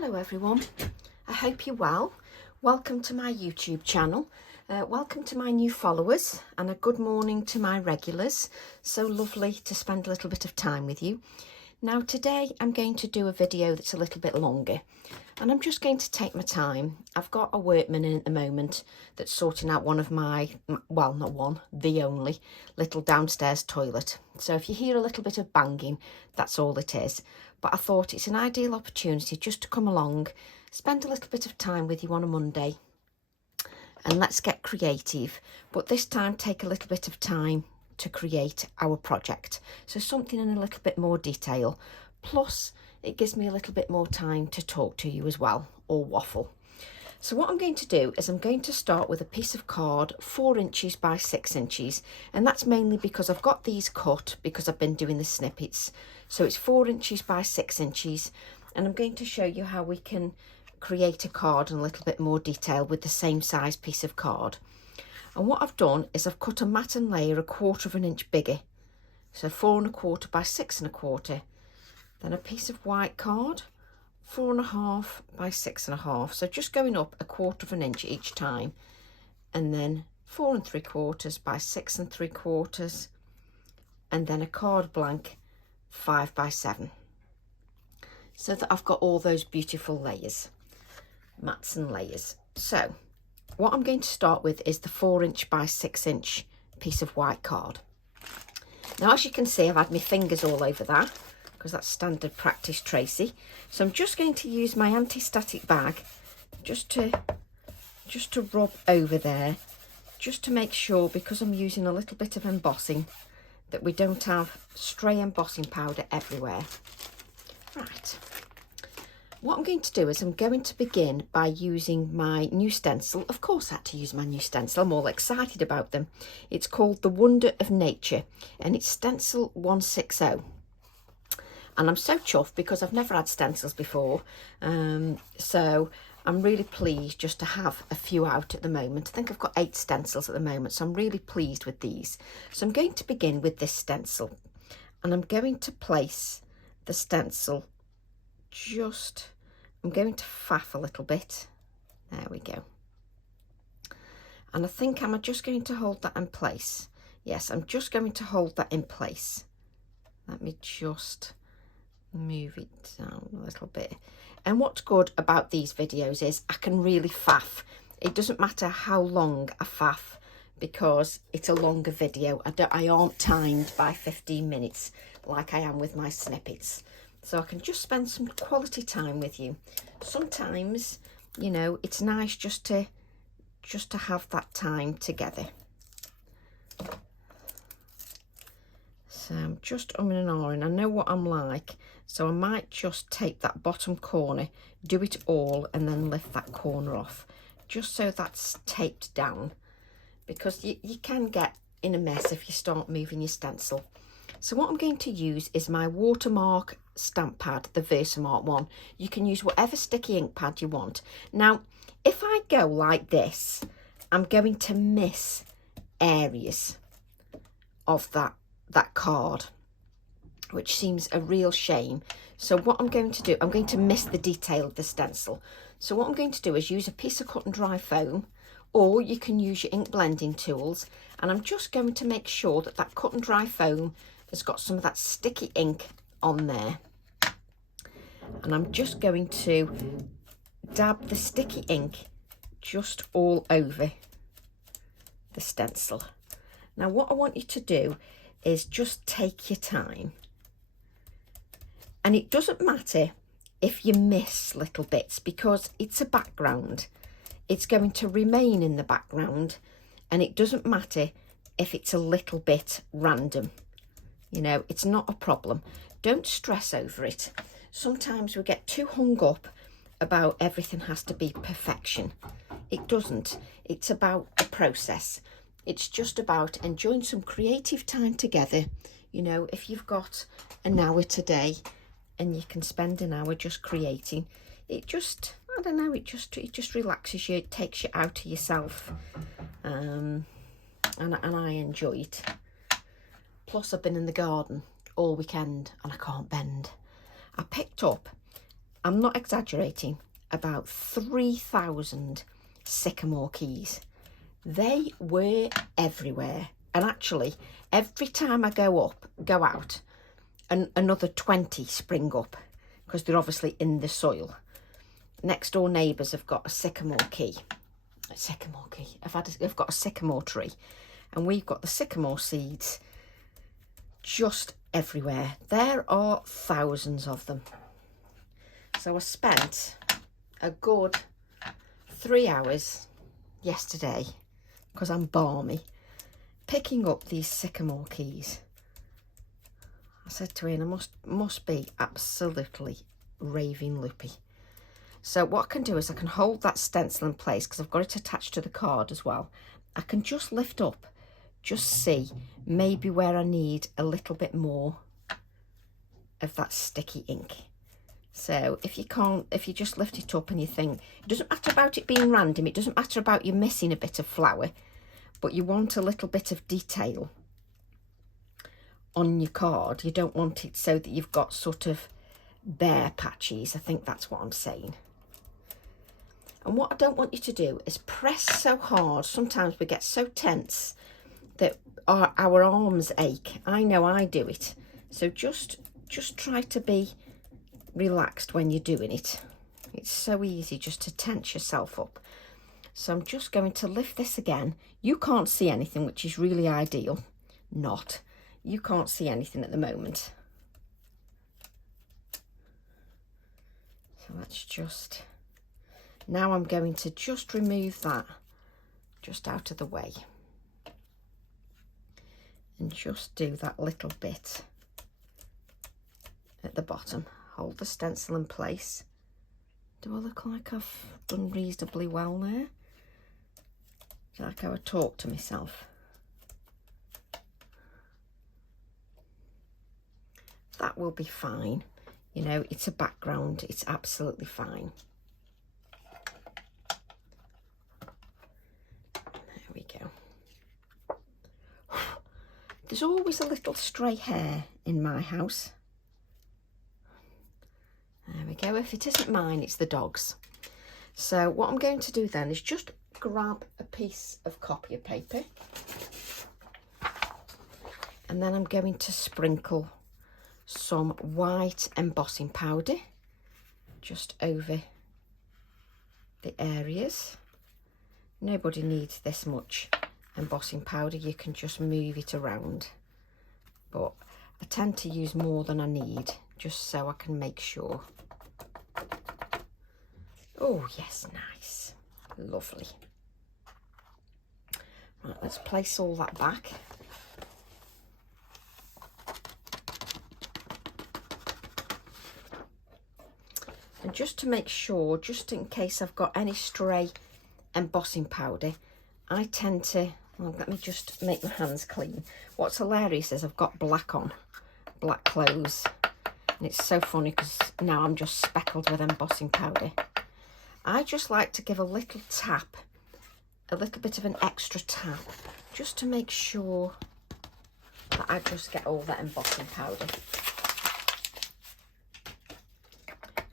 Hello everyone, I hope you're well. Welcome to my YouTube channel. Welcome to my new followers and a good morning to my regulars. So lovely to spend a little bit of time with you. Now today I'm going to do a video that's a little bit longer and I'm just going to take my time. I've got a workman in at the moment that's sorting out one of my, well not one, the only little downstairs toilet. So if you hear a little bit of banging, that's all it is. But I thought it's an ideal opportunity just to come along, spend a little bit of time with you on a Monday and let's get creative. But this time take a little bit of time to create our project. So something in a little bit more detail. Plus it gives me a little bit more time to talk to you as well, or waffle. So what I'm going to do is I'm going to start with a piece of card 4 inches by 6 inches, and that's mainly because I've got these cut because I've been doing the snippets. So it's 4 inches by 6 inches, and I'm going to show you how we can create a card in a little bit more detail with the same size piece of card. And what I've done is I've cut a matten layer 1/4 of an inch bigger, so 4 1/4 by 6 1/4. Then a piece of white card 4 1/2 by 6 1/2, so just going up 1/4 of an inch each time, and then 4 3/4 by 6 3/4, and then a card blank 5 by 7, so that I've got all those beautiful layers, mats and layers. So what I'm going to start with is the 4 inch by 6 inch piece of white card. Now as you can see, I've had my fingers all over that because that's standard practice Tracy. So I'm just going to use my anti-static bag just to rub over there, just to make sure, because I'm using a little bit of embossing, that we don't have stray embossing powder everywhere. Right, what I'm going to do is I'm going to begin by using my new stencil. Of course I had to use my new stencil, I'm all excited about them. It's called The Wonder of Nature and it's Stencil 160. And I'm so chuffed because I've never had stencils before, so I'm really pleased just to have a few out at the moment. I think I've got 8 stencils at the moment, so I'm really pleased with these. So I'm going to begin with this stencil, and I'm going to place the stencil I'm going to faff a little bit. There we go. And I think I'm just going to hold that in place. Yes, I'm just going to hold that in place. Let me just move it down a little bit. And what's good about these videos is I can really faff. It doesn't matter how long I faff because it's a longer video. I aren't timed by 15 minutes like I am with my snippets, so I can just spend some quality time with you. Sometimes, you know, it's nice just to have that time together. So I'm just umming and ahhing. I know what I'm like, so I might just take that bottom corner, do it all, and then lift that corner off, just so that's taped down, because you can get in a mess if you start moving your stencil. So what I'm going to use is my watermark stamp pad, the Versamark one. You can use whatever sticky ink pad you want. Now, if I go like this, I'm going to miss areas of that card, which seems a real shame. So what I'm going to do, I'm going to miss the detail of the stencil. So what I'm going to do is use a piece of cut and dry foam, or you can use your ink blending tools, and I'm just going to make sure that that cut and dry foam has got some of that sticky ink on there, and I'm just going to dab the sticky ink just all over the stencil. Now what I want you to do is just take your time, and it doesn't matter if you miss little bits because it's a background. It's going to remain in the background, and it doesn't matter if it's a little bit random. You know, it's not a problem. Don't stress over it. Sometimes we get too hung up about everything has to be perfection. It doesn't. It's about the process. It's just about enjoying some creative time together. You know, if you've got an hour today and you can spend an hour just creating, it just, I don't know, it just relaxes you, it takes you out of yourself, and I enjoy it. Plus I've been in the garden all weekend and I can't bend. I picked up I'm not exaggerating, about 3,000 sycamore keys. They were everywhere, and actually every time I go out, and another 20 spring up, because they're obviously in the soil. Next door neighbours have got a sycamore key. I've got a sycamore tree, and we've got the sycamore seeds just everywhere. There are thousands of them. So I spent a good 3 hours yesterday, because I'm balmy, picking up these sycamore keys. I said to Ian, I must be absolutely raving loopy. So what I can do is I can hold that stencil in place, because I've got it attached to the card as well. I can just lift up, just see maybe where I need a little bit more of that sticky ink. So if you just lift it up and you think, it doesn't matter about it being random, it doesn't matter about you missing a bit of flower, but you want a little bit of detail on your card. You don't want it so that you've got sort of bare patches. I think that's what I'm saying. And what I don't want you to do is press so hard. Sometimes we get so tense that our arms ache. I know I do it. So just try to be relaxed when you're doing it. It's so easy just to tense yourself up. So I'm just going to lift this again. You can't see anything, which is really ideal. You can't see anything at the moment. So let's just, now I'm going to just remove that just out of the way and just do that little bit at the bottom. Hold the stencil in place. Do I look like I've done reasonably well there? Is like how I talk to myself? That will be fine. You know, it's a background. It's absolutely fine. There we go. There's always a little stray hair in my house. There we go. If it isn't mine, it's the dog's. So what I'm going to do then is just grab a piece of copy paper, and then I'm going to sprinkle some white embossing powder just over the areas. Nobody needs this much embossing powder. You can just move it around, but I tend to use more than I need, just so I can make sure. Oh yes, nice, lovely. Right, let's place all that back. And just to make sure, just in case I've got any stray embossing powder, I tend to, well, let me just make my hands clean. What's hilarious is I've got black on, black clothes, and it's so funny because now I'm just speckled with embossing powder. I just like to give a little tap, a little bit of an extra tap, just to make sure that I just get all that embossing powder.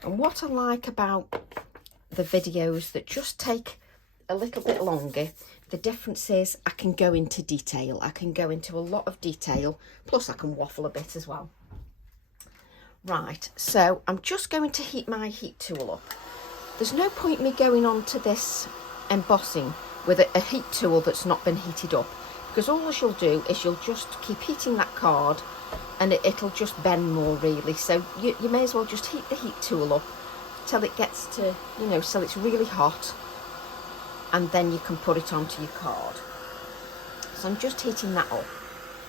And what I like about the videos that just take a little bit longer, the difference is I can go into detail. I can go into a lot of detail, plus I can waffle a bit as well. Right, so I'm just going to heat my heat tool up. There's no point me going on to this embossing with a heat tool that's not been heated up, because all you'll do is you'll just keep heating that card and it'll just bend more really. So you may as well just heat the heat tool up till it gets to, you know, so it's really hot, and then you can put it onto your card. So I'm just heating that up,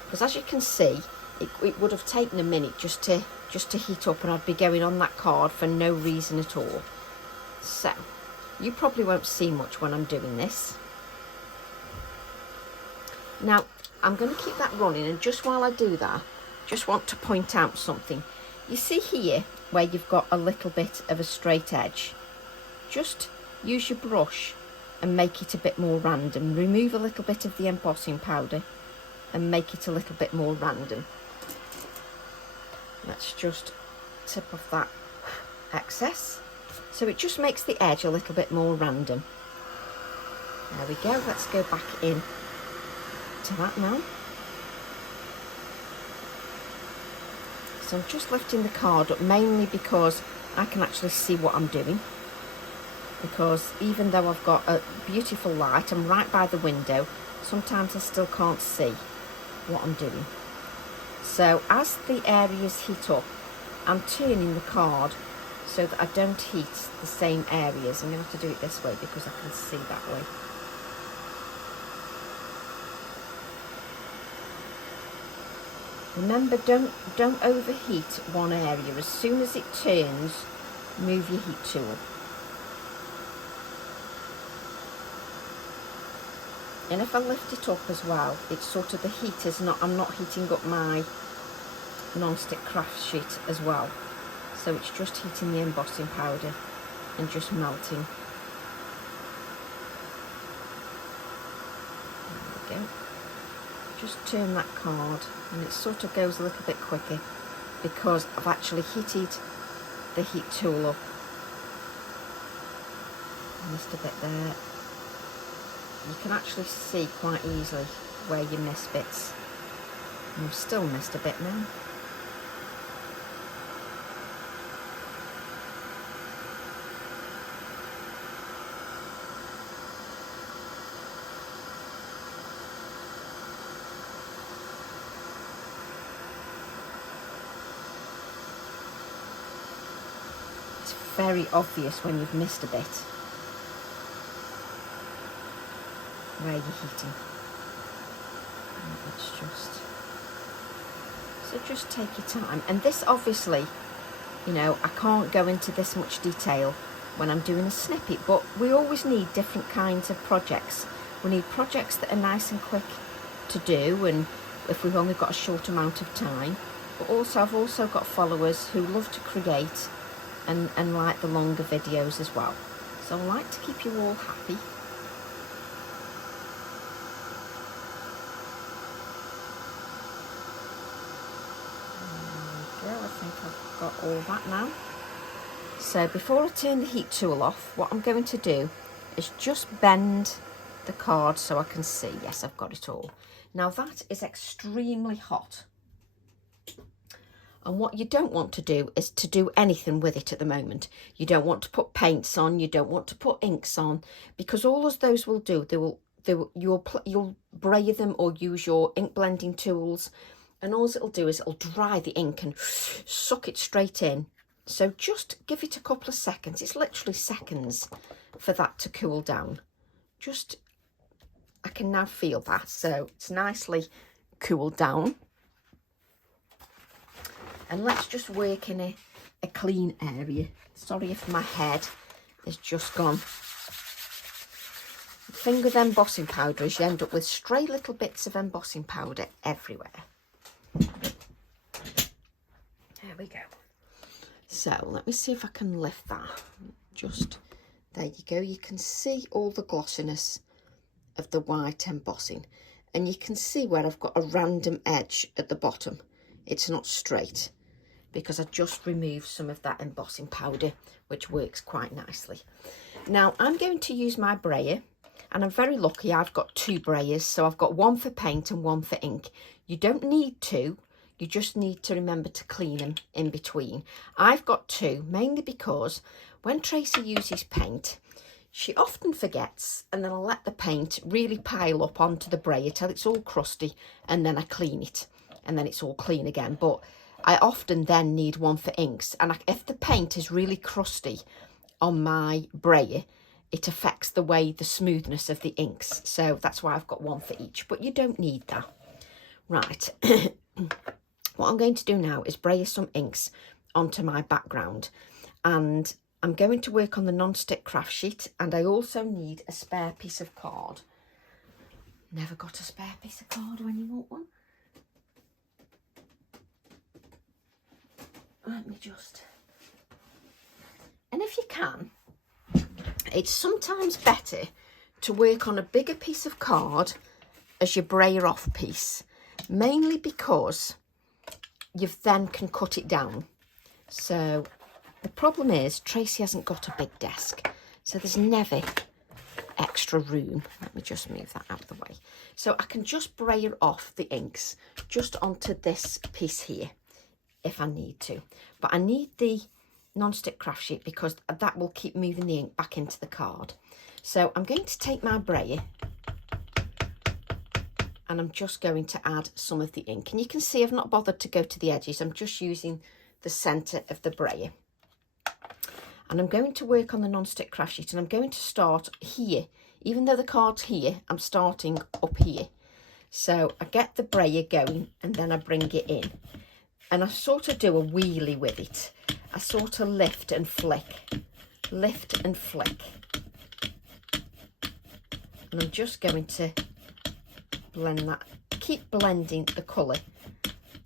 because as you can see, it would have taken a minute just to heat up, and I'd be going on that card for no reason at all. So you probably won't see much when I'm doing this. Now I'm going to keep that running, and just while I do that, just want to point out something. You see here where you've got a little bit of a straight edge, just use your brush and make it a bit more random. Remove a little bit of the embossing powder and make it a little bit more random. Let's just tip off that excess. So it just makes the edge a little bit more random. There we go. Let's go back in to that now. So I'm just lifting the card up mainly because I can actually see what I'm doing. Because even though I've got a beautiful light, I'm right by the window, sometimes I still can't see what I'm doing. So as the areas heat up, I'm turning the card so that I don't heat the same areas. I'm going to have to do it this way because I can see that way. Remember, don't overheat one area. As soon as it turns, move your heat tool. And if I lift it up as well, it's sort of the heat is not, I'm not heating up my non-stick craft sheet as well. So it's just heating the embossing powder and just melting. There we go. Just turn that card and it sort of goes a little bit quicker because I've actually heated the heat tool up. Missed a bit there. You can actually see quite easily where you miss bits. And I've still missed a bit now. It's very obvious when you've missed a bit where you're heating. It's just, so just take your time. And this obviously, you know, I can't go into this much detail when I'm doing a snippet, but we always need different kinds of projects. We need projects that are nice and quick to do, and if we've only got a short amount of time. But also, I've also got followers who love to create and like the longer videos as well. So I like to keep you all happy. I think I've got all that now. So before I turn the heat tool off, what I'm going to do is just bend the card so I can see. Yes, I've got it all. Now that is extremely hot. And what you don't want to do is to do anything with it at the moment. You don't want to put paints on, you don't want to put inks on, because all of those will do, you'll brayer them or use your ink blending tools, and all it'll do is it'll dry the ink and suck it straight in. So just give it a couple of seconds. It's literally seconds for that to cool down. Just, I can now feel that. So it's nicely cooled down. And let's just work in a clean area. Sorry if my head has just gone. The thing with embossing powder is you end up with stray little bits of embossing powder everywhere. There we go. So let me see if I can lift that. Just, there you go. You can see all the glossiness of the white embossing. And you can see where I've got a random edge at the bottom. It's not straight because I just removed some of that embossing powder, which works quite nicely. Now I'm going to use my brayer, and I'm very lucky I've got two brayers. So I've got one for paint and one for ink. You don't need two. You just need to remember to clean them in between. I've got two, mainly because when Tracy uses paint, she often forgets, and then I'll let the paint really pile up onto the brayer till it's all crusty, and then I clean it, and then it's all clean again. But I often then need one for inks, and if the paint is really crusty on my brayer, it affects the smoothness of the inks. So that's why I've got one for each, but you don't need that. Right. What I'm going to do now is brayer some inks onto my background, and I'm going to work on the non-stick craft sheet, and I also need a spare piece of card. Never got a spare piece of card when you want one. Let me just... And if you can, it's sometimes better to work on a bigger piece of card as your brayer off piece, mainly because you then can cut it down. So The problem is Tracy hasn't got a big desk, so there's never extra room. Let me just move that out of the way. So I can just brayer off the inks just onto this piece here if I need to. But I need the non-stick craft sheet because that will keep moving the ink back into the card. So I'm going to take my brayer and I'm just going to add some of the ink. And you can see I've not bothered to go to the edges. I'm just using the centre of the brayer. And I'm going to work on the non-stick craft sheet, and I'm going to start here. Even though the card's here, I'm starting up here. So I get the brayer going and then I bring it in. And I sort of do a wheelie with it. I sort of lift and flick, lift and flick. And I'm just going to blend that, keep blending the colour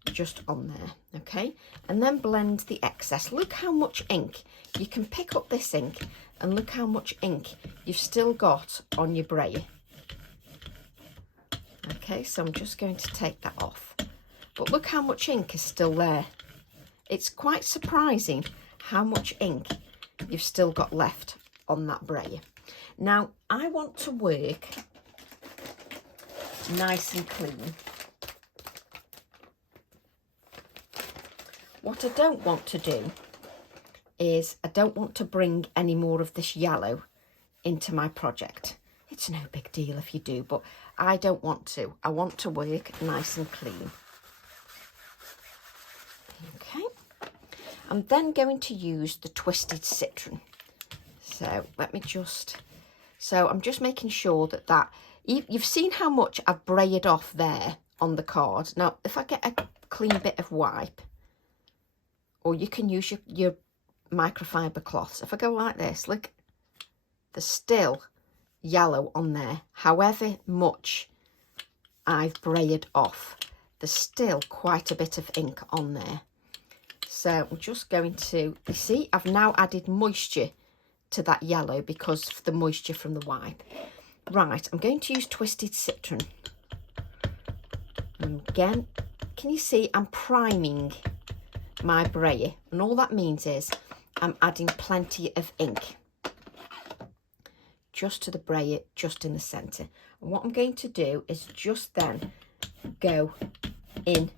just on there, okay? And then blend the excess. Look how much ink. You can pick up this ink and look how much ink you've still got on your brayer. Okay, so I'm just going to take that off. But look how much ink is still there. It's quite surprising how much ink you've still got left on that brayer. Now, I want to work nice and clean. What I don't want to do is I don't want to bring any more of this yellow into my project. It's no big deal if you do, but I don't want to. I want to work nice and clean. Okay. I'm then going to use the twisted citron. So let me just, so I'm just making sure that you've seen how much I've brayered off there on the card. Now, if I get a clean bit of wipe, or you can use your microfiber cloths. If I go like this, look, there's still yellow on there. However much I've brayered off, there's still quite a bit of ink on there. So I'm just going to, you see, I've now added moisture to that yellow because of the moisture from the wipe. Right, I'm going to use twisted citron. And again, can you see I'm priming my brayer, and all that means is I'm adding plenty of ink just to the brayer, just in the centre. And what I'm going to do is just then go in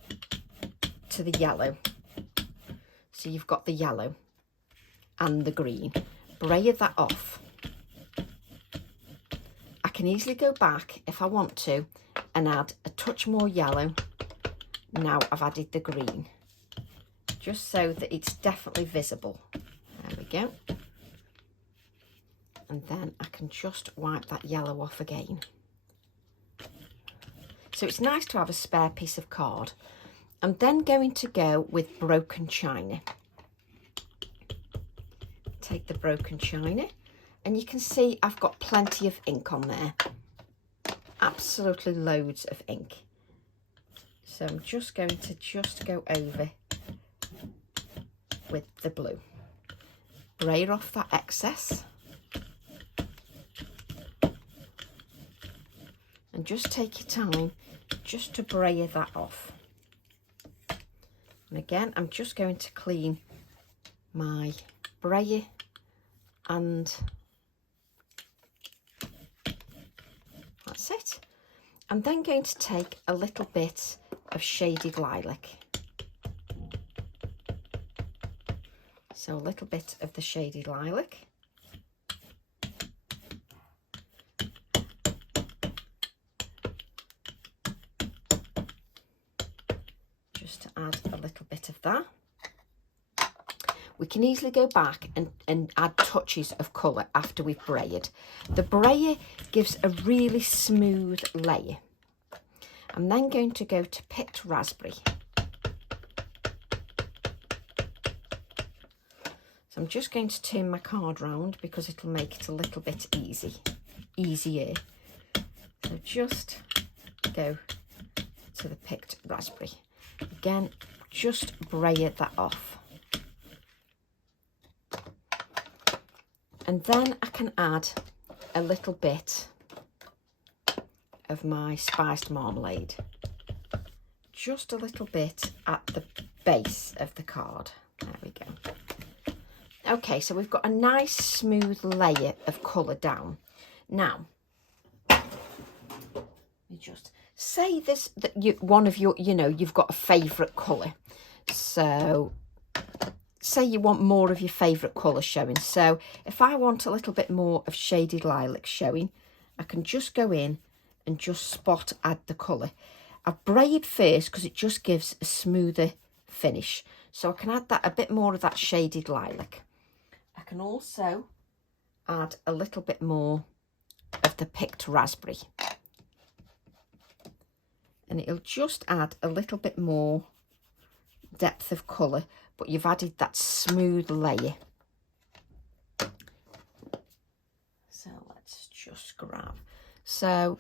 to the yellow. So you've got the yellow and the green. Brayer that off. I can easily go back if I want to and add a touch more yellow. Now I've added the green, just so that it's definitely visible. There we go. And then I can just wipe that yellow off again. So it's nice to have a spare piece of card. I'm then going to go with broken china. Take the broken china, and you can see I've got plenty of ink on there. Absolutely loads of ink. So I'm just going to go over with the blue. Brayer off that excess. And just take your time just to brayer that off. And again, I'm just going to clean my brayer, and that's it. I'm then going to take a little bit of shaded lilac. So a little bit of the shaded lilac. Just to add a little bit of that. We can easily go back and add touches of colour after we've brayered. The brayer gives a really smooth layer. I'm then going to go to picked raspberry. So I'm just going to turn my card round because it'll make it a little bit easier. So just go to the picked raspberry. Again, just brayer that off. And then I can add a little bit of my spiced marmalade. Just a little bit at the base of the card. There we go. Okay, so we've got a nice smooth layer of colour down. Now, let me just say this, that one of your, you've got a favourite colour. So say you want more of your favourite colour showing. So if I want a little bit more of shaded lilac showing, I can just go in and just spot add the colour. I've brayed first because it just gives a smoother finish. So I can add that, a bit more of that shaded lilac. I can also add a little bit more of the picked raspberry. And it'll just add a little bit more depth of colour, but you've added that smooth layer. So let's just grab. So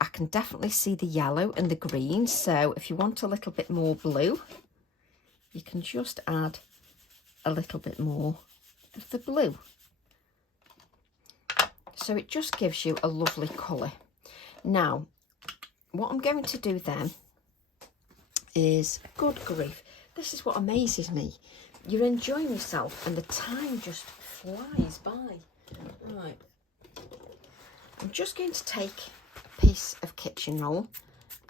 I can definitely see the yellow and the green. So if you want a little bit more blue, you can just add a little bit more of the blue. So it just gives you a lovely colour. Now, what I'm going to do then is, good grief, this is what amazes me. You're enjoying yourself and the time just flies by. Right. I'm just going to take a piece of kitchen roll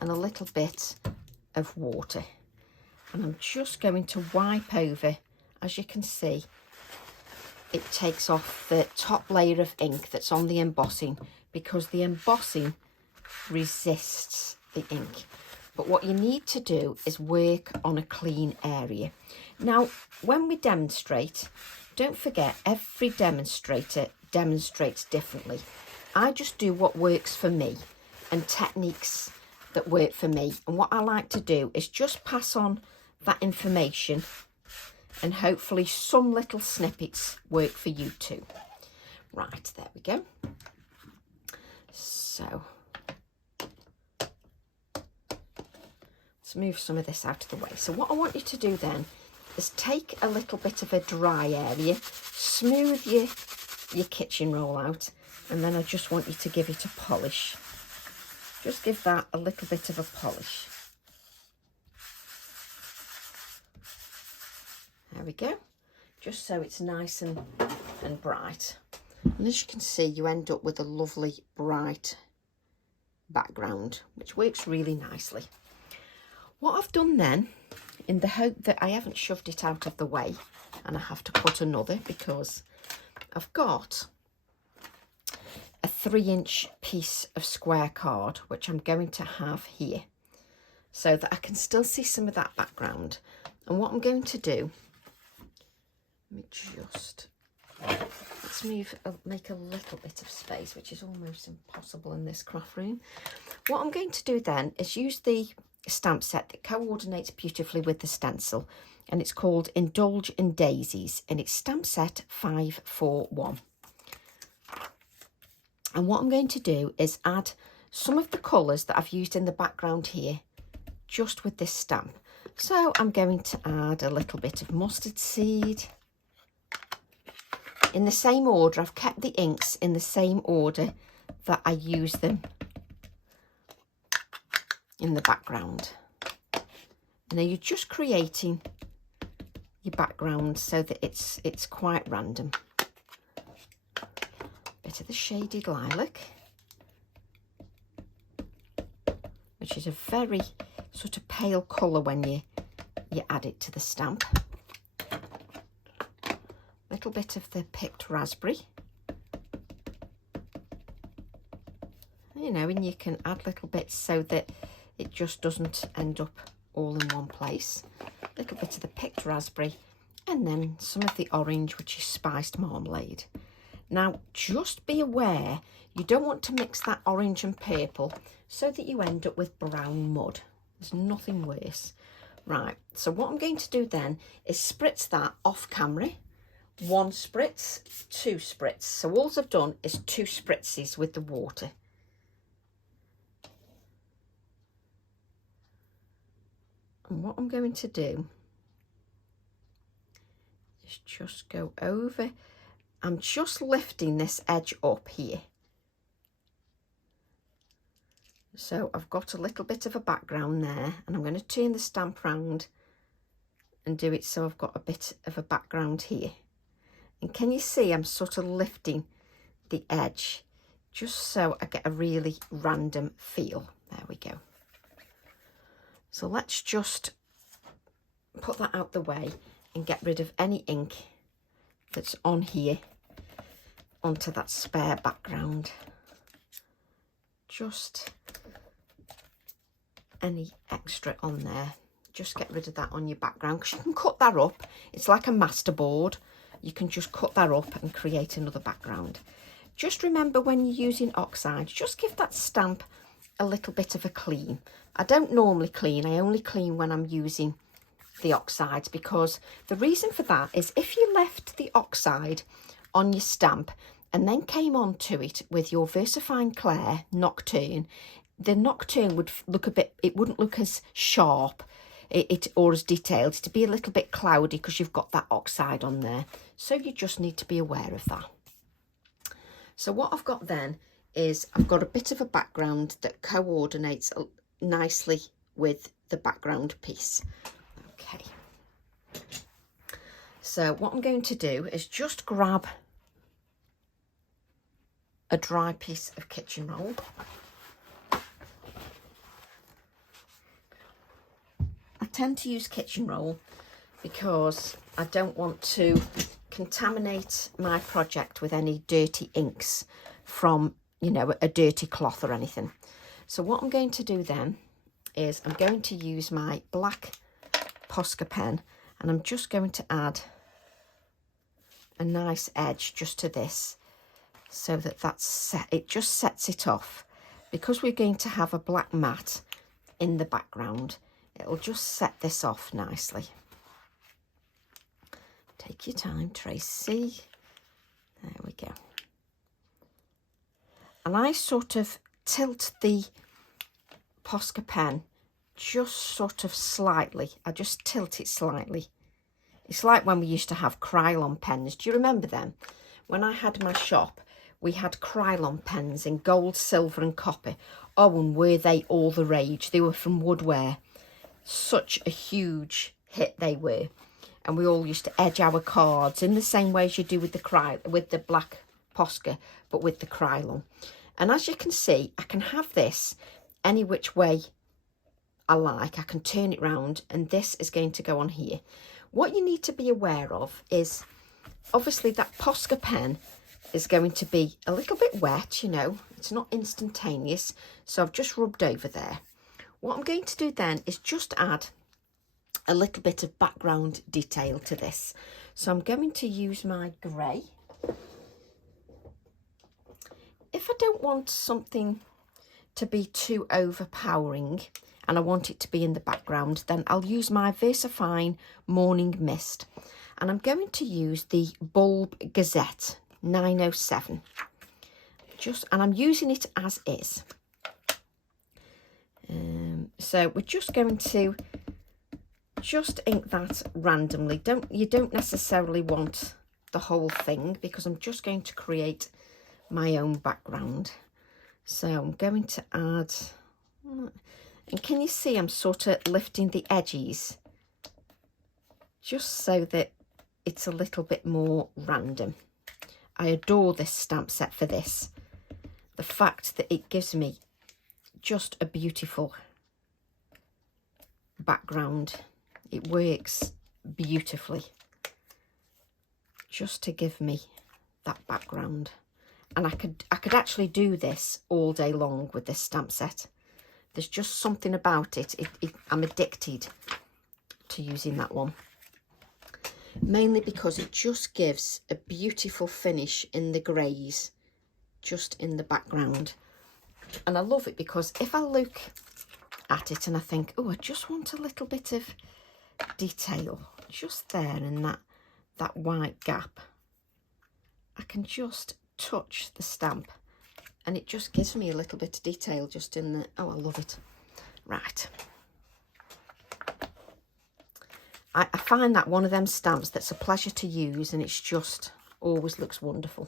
and a little bit of water. And I'm just going to wipe over. As you can see, it takes off the top layer of ink that's on the embossing, because the embossing resists the ink. But what you need to do is work on a clean area. Now, when we demonstrate, don't forget, every demonstrator demonstrates differently. I just do what works for me and techniques that work for me. And what I like to do is just pass on that information, and hopefully some little snippets work for you too. Right, there we go. So let's move some of this out of the way. So what I want you to do then is take a little bit of a dry area, smooth your kitchen roll out, and then I just want you to give it a polish. Just give that a little bit of a polish. There we go, just so it's nice and bright. And as you can see, you end up with a lovely bright background, which works really nicely. What I've done then, in the hope that I haven't shoved it out of the way and I have to cut another, because I've got a 3-inch piece of square card, which I'm going to have here, so that I can still see some of that background. And what I'm going to do, let's make a little bit of space, which is almost impossible in this craft room. What I'm going to do then is use the stamp set that coordinates beautifully with the stencil, and it's called Indulge in Daisies, and it's stamp set 541. And what I'm going to do is add some of the colours that I've used in the background here just with this stamp. So I'm going to add a little bit of mustard seed. In the same order, I've kept the inks in the same order that I use them in the background. Now you're just creating your background so that it's quite random. Bit of the shaded lilac, which is a very sort of pale colour when you add it to the stamp. Little bit of the picked raspberry, and you can add little bits so that it just doesn't end up all in one place. Little bit of the picked raspberry, and then some of the orange, which is spiced marmalade. Now just be aware, you don't want to mix that orange and purple so that you end up with brown mud. There's nothing worse. Right, so what I'm going to do then is spritz that off camera. 1 spritz, 2 spritz. So all I've done is 2 spritzes with the water. And what I'm going to do is just go over. I'm just lifting this edge up here. So I've got a little bit of a background there, and I'm going to turn the stamp round and do it so I've got a bit of a background here. And can you see I'm sort of lifting the edge just so I get a really random feel. There we go. So let's just put that out the way and get rid of any ink that's on here onto that spare background. Just any extra on there, just get rid of that on your background, because you can cut that up. It's like a masterboard. You can just cut that up and create another background. Just remember, when you're using oxide, just give that stamp a little bit of a clean. I don't normally clean, I only clean when I'm using the oxides, because the reason for that is if you left the oxide on your stamp and then came onto it with your VersaFine Clair Nocturne, the Nocturne would look a bit, it wouldn't look as sharp or as detailed. It'd be a little bit cloudy because you've got that oxide on there. So you just need to be aware of that. So what I've got then is I've got a bit of a background that coordinates nicely with the background piece. Okay. So what I'm going to do is just grab a dry piece of kitchen roll. I tend to use kitchen roll because I don't want to contaminate my project with any dirty inks from, you know, a dirty cloth or anything. So what I'm going to do then is I'm going to use my black Posca pen, and I'm just going to add a nice edge just to this, so that that's set, it just sets it off. Because we're going to have a black mat in the background, it'll just set this off nicely. Take your time, Tracy. There we go. And I sort of tilt the Posca pen just sort of slightly. I just tilt it slightly. It's like when we used to have Krylon pens. Do you remember them? When I had my shop, we had Krylon pens in gold, silver and copper. Oh, and were they all the rage. They were from Woodware. Such a huge hit they were. And we all used to edge our cards in the same way as you do with the black Posca, but with the Krylon. And as you can see, I can have this any which way I like. I can turn it round, and this is going to go on here. What you need to be aware of is, obviously, that Posca pen is going to be a little bit wet, you know. It's not instantaneous, so I've just rubbed over there. What I'm going to do then is just add a little bit of background detail to this. So I'm going to use my grey. If I don't want something to be too overpowering and I want it to be in the background, then I'll use my VersaFine Morning Mist. And I'm going to use the Bulb Gazette 907. And I'm using it as is. So we're just going to just ink that randomly. You don't necessarily want the whole thing, because I'm just going to create my own background. So I'm going to add, and can you see I'm sort of lifting the edges just so that it's a little bit more random. I adore this stamp set for this. The fact that it gives me just a beautiful background. It works beautifully just to give me that background. And I could actually do this all day long with this stamp set. There's just something about it. I'm addicted to using that one. Mainly because it just gives a beautiful finish in the greys, just in the background. And I love it because if I look at it and I think, oh, I just want a little bit of detail just there in that white gap, I can just touch the stamp and it just gives me a little bit of detail just in the, oh, I love it. Right. I find that one of them stamps that's a pleasure to use, and it's just always looks wonderful.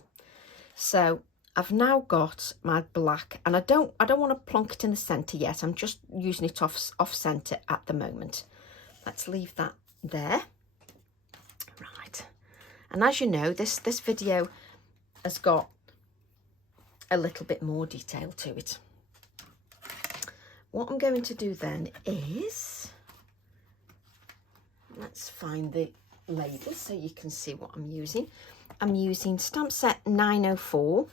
So I've now got my black, and I don't want to plonk it in the centre yet. I'm just using it off centre at the moment. Let's leave that there. Right. And as you know, this video has got a little bit more detail to it. What I'm going to do then is, let's find the label so you can see what I'm using. I'm using stamp set 904,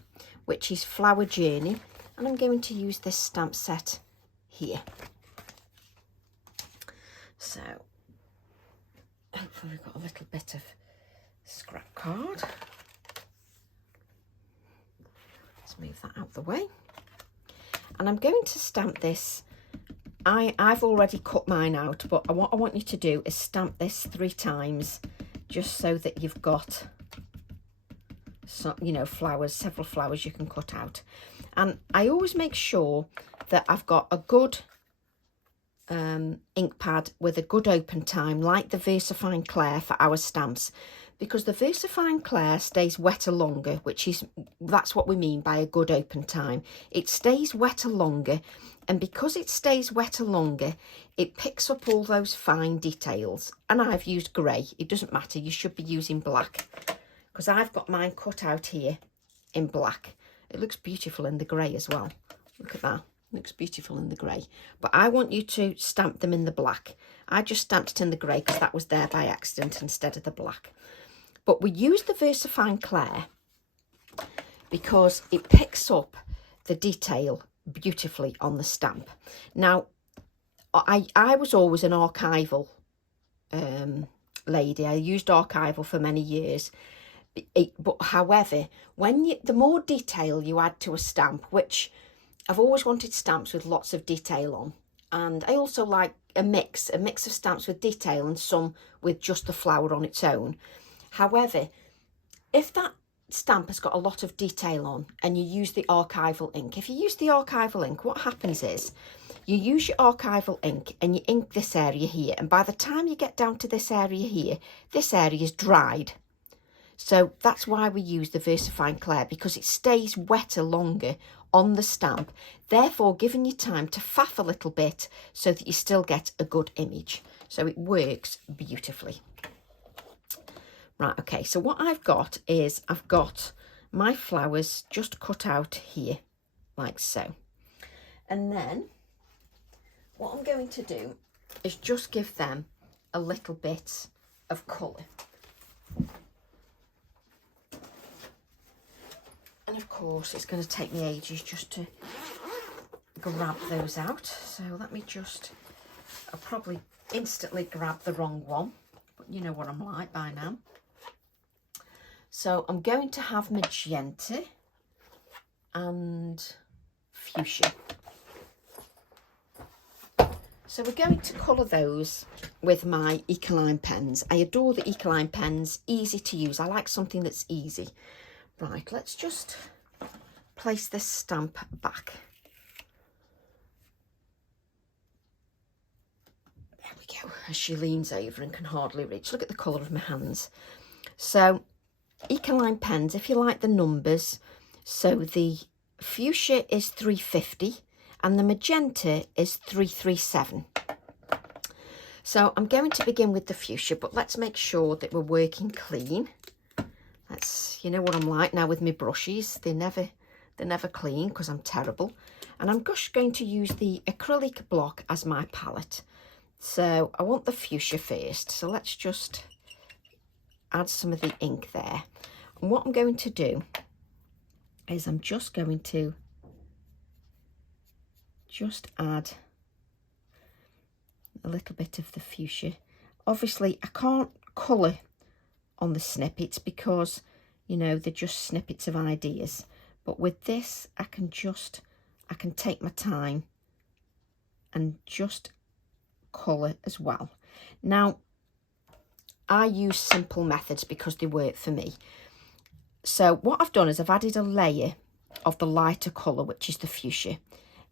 which is Flower Journey, and I'm going to use this stamp set here. So hopefully we've got a little bit of scrap card. Let's move that out of the way. And I'm going to stamp this. I've already cut mine out, but what I want you to do is stamp this 3 times, just so that you've got some, you know, flowers, several flowers you can cut out. And I always make sure that I've got a good ink pad with a good open time, like the VersaFine Clair for our stamps, because the VersaFine Clair stays wetter longer, that's what we mean by a good open time. It stays wetter longer, and because it stays wetter longer, it picks up all those fine details. And I've used grey. It doesn't matter, you should be using black, because I've got mine cut out here in black. It looks beautiful in the grey as well. Look at that. Looks beautiful in the grey, but I want you to stamp them in the black. I just stamped it in the grey because that was there by accident instead of the black. But we use the VersaFine Clair because it picks up the detail beautifully on the stamp. Now, I was always an archival lady. I used archival for many years. But however, the more detail you add to a stamp, which I've always wanted stamps with lots of detail on, and I also like a mix of stamps with detail and some with just the flower on its own. However, if that stamp has got a lot of detail on and you use the archival ink, if you use the archival ink, what happens is you use your archival ink and you ink this area here, and by the time you get down to this area here, this area is dried. So that's why we use the VersaFine Clair, because it stays wetter longer on the stamp, therefore giving you time to faff a little bit so that you still get a good image. So it works beautifully. Right, okay, so what I've got is I've got my flowers just cut out here, like so. And then what I'm going to do is just give them a little bit of colour. And of course, it's going to take me ages just to grab those out. So let me just, I'll probably instantly grab the wrong one, but you know what I'm like by now. So I'm going to have magenta and fuchsia. So we're going to colour those with my Ecoline pens. I adore the Ecoline pens, easy to use. I like something that's easy. Right, let's just place this stamp back. There we go, as she leans over and can hardly reach. Look at the colour of my hands. So, Ecoline pens, if you like the numbers, so the fuchsia is 350 and the magenta is 337. So I'm going to begin with the fuchsia, but let's make sure that we're working clean. You know what I'm like now with my brushes, they're never clean because I'm terrible. And I'm just going to use the acrylic block as my palette. So I want the fuchsia first, so let's just add some of the ink there. And what I'm going to do is I'm just going to add a little bit of the fuchsia. Obviously I can't colour on the snippets because, you know, they're just snippets of ideas, but with this I can take my time and just colour as well. Now I use simple methods because they work for me. So what I've done is I've added a layer of the lighter colour, which is the fuchsia,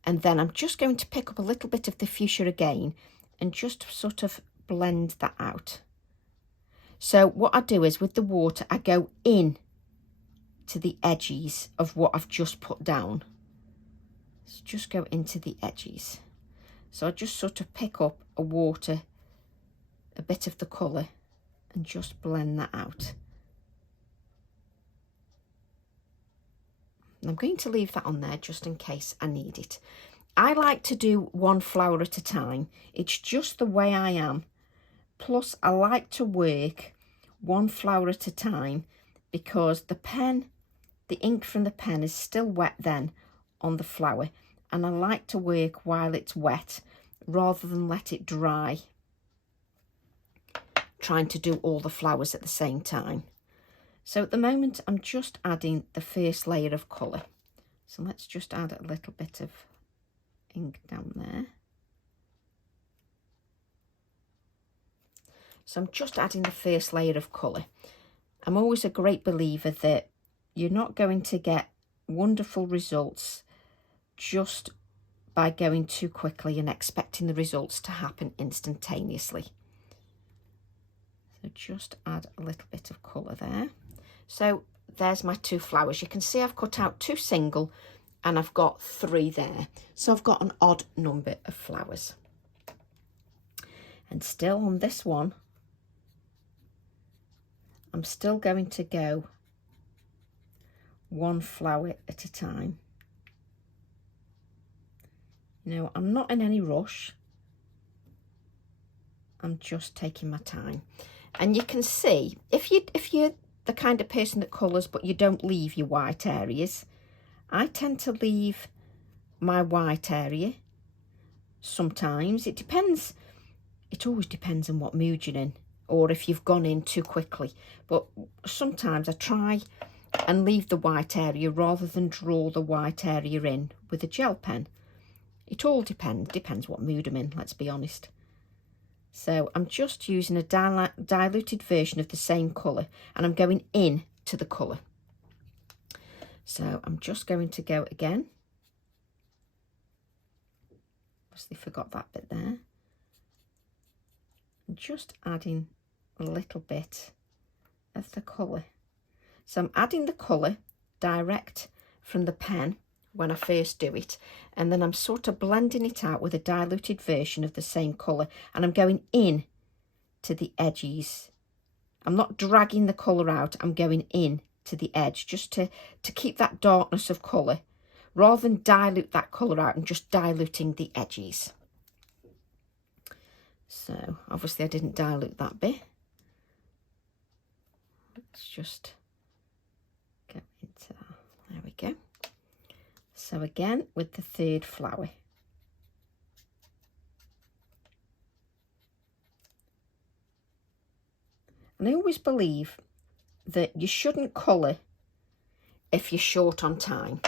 and then I'm just going to pick up a little bit of the fuchsia again and just sort of blend that out. So what I do is with the water, I go in to the edges of what I've just put down. So just go into the edges. So I just sort of pick up a bit of the colour and just blend that out. And I'm going to leave that on there just in case I need it. I like to do one flower at a time. It's just the way I am. Plus, I like to work one flower at a time because the pen, the ink from the pen is still wet then on the flower. And I like to work while it's wet rather than let it dry, trying to do all the flowers at the same time. So at the moment, I'm just adding the first layer of colour. So let's just add a little bit of ink down there. So I'm just adding the first layer of colour. I'm always a great believer that you're not going to get wonderful results just by going too quickly and expecting the results to happen instantaneously. So just add a little bit of colour there. So there's my 2 flowers. You can see I've cut out 2 single and I've got 3 there. So I've got an odd number of flowers. And still on this one, I'm still going to go one flower at a time. You know, I'm not in any rush. I'm just taking my time. And you can see, if you're the kind of person that colours but you don't leave your white areas, I tend to leave my white area sometimes. It depends. It always depends on what mood you're in, or if you've gone in too quickly. But sometimes I try and leave the white area rather than draw the white area in with a gel pen. It all depends what mood I'm in, let's be honest. So I'm just using a diluted version of the same colour, and I'm going in to the colour. So I'm just going to go again. Obviously forgot that bit there. I'm just adding a little bit of the colour. So I'm adding the colour direct from the pen when I first do it, and then I'm sort of blending it out with a diluted version of the same colour, and I'm going in to the edges. I'm not dragging the colour out, I'm going in to the edge just to keep that darkness of colour, rather than dilute that colour out and just diluting the edges. So obviously I didn't dilute that bit. Let's just go into that. There we go. So again with the 3rd flower. And I always believe that you shouldn't colour if you're short on time.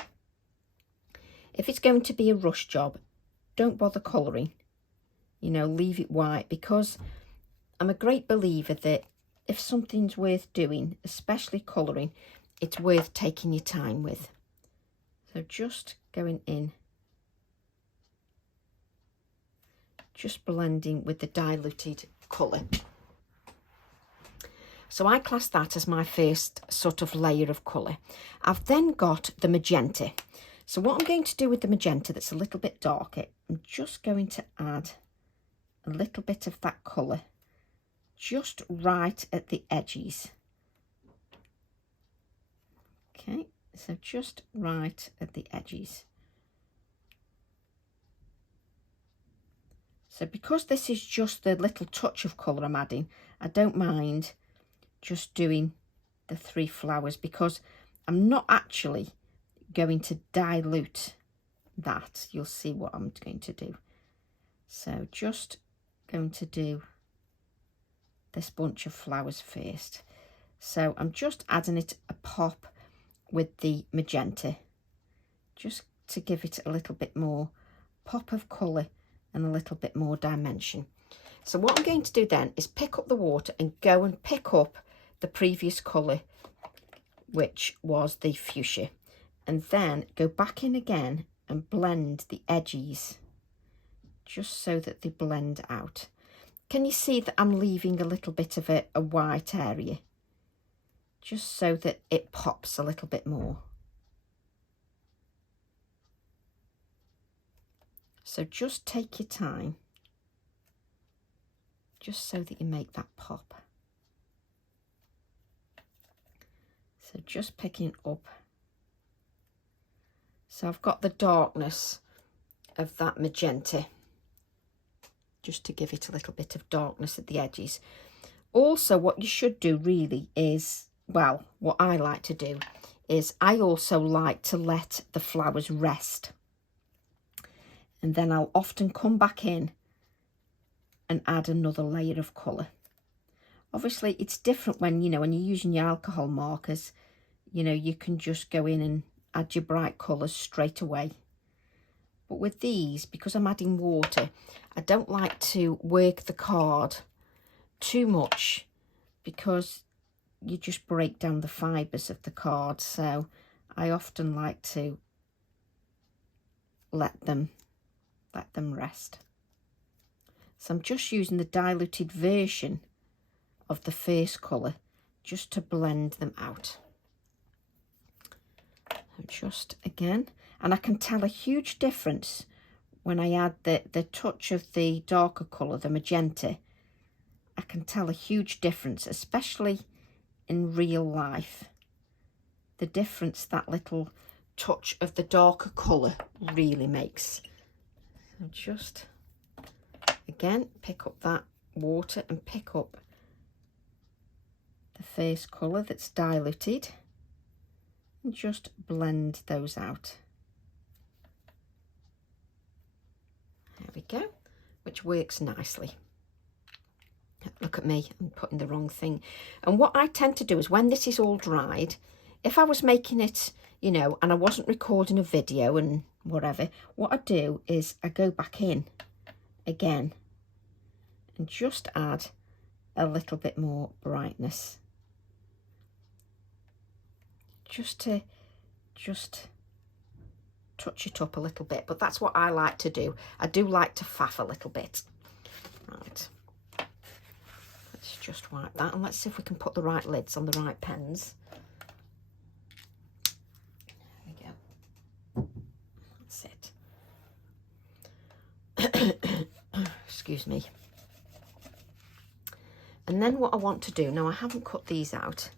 If it's going to be a rush job, don't bother colouring. You know, leave it white, because I'm a great believer that if something's worth doing, especially colouring, it's worth taking your time with. So just going in, just blending with the diluted colour. So I class that as my first sort of layer of colour. I've then got the magenta. So what I'm going to do with the magenta that's a little bit darker, I'm just going to add a little bit of that colour just right at the edges. Okay, so just right at the edges. So because this is just the little touch of colour I'm adding, I don't mind just doing the 3 flowers, because I'm not actually going to dilute that. You'll see what I'm going to do. So just going to do this bunch of flowers first. So I'm just adding it a pop with the magenta, just to give it a little bit more pop of colour and a little bit more dimension. So what I'm going to do then is pick up the water and go and pick up the previous colour, which was the fuchsia, and then go back in again and blend the edges just so that they blend out. Can you see that I'm leaving a little bit of a white area just so that it pops a little bit more? So just take your time, just so that you make that pop. So just picking up So I've got the darkness of that magenta, just to give it a little bit of darkness at the edges. Also, what you should do really is, well, what I like to do is I also like to let the flowers rest. And then I'll often come back in and add another layer of colour. Obviously, it's different when, you know, when you're using your alcohol markers, you know, you can just go in and add your bright colours straight away. But with these, because I'm adding water, I don't like to work the card too much because you just break down the fibres of the card. So I often like to let them rest. So I'm just using the diluted version of the first colour just to blend them out. So just again, and I can tell a huge difference when I add the touch of the darker colour, the magenta. I can tell a huge difference, especially in real life. The difference that little touch of the darker colour really makes. So just again pick up that water and pick up the first colour that's diluted and just blend those out. There we go, which works nicely. Look at me, I'm putting the wrong thing. And what I tend to do is when this is all dried, if I was making it, you know, and I wasn't recording a video and whatever, what I do is I go back in again and just add a little bit more brightness. Just to touch it up a little bit, but that's what I like to do. I do like to faff a little bit. Right. Let's just wipe that and let's see if we can put the right lids on the right pens. There we go. That's it. Excuse me. And then what I want to do, now I haven't cut these out,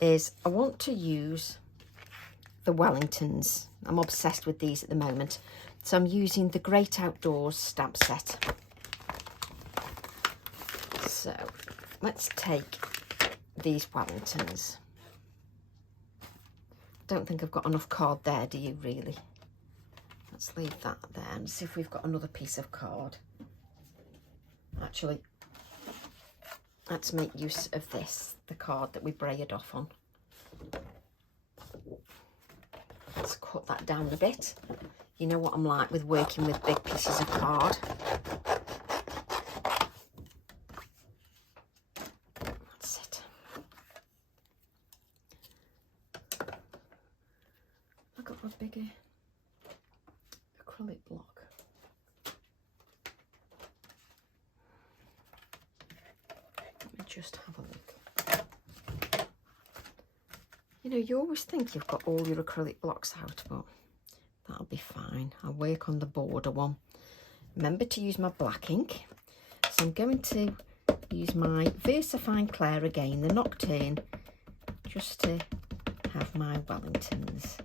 is I want to use the Wellingtons. I'm obsessed with these at the moment. So I'm using the Great Outdoors stamp set. So let's take these Wellingtons. Don't think I've got enough card there, do you really? Let's leave that there and see if we've got another piece of card. Actually, let's make use of this, the card that we brayered off on. Let's cut that down a bit. You know what I'm like with working with big pieces of card. That's it. I've got a bigger acrylic block. Let me just have a look. You know, you always think you've got all your acrylic blocks out, but that'll be fine. I'll work on the border one. Remember to use my black ink. So I'm going to use my VersaFine Clair again, the Nocturne, just to have my Wellingtons.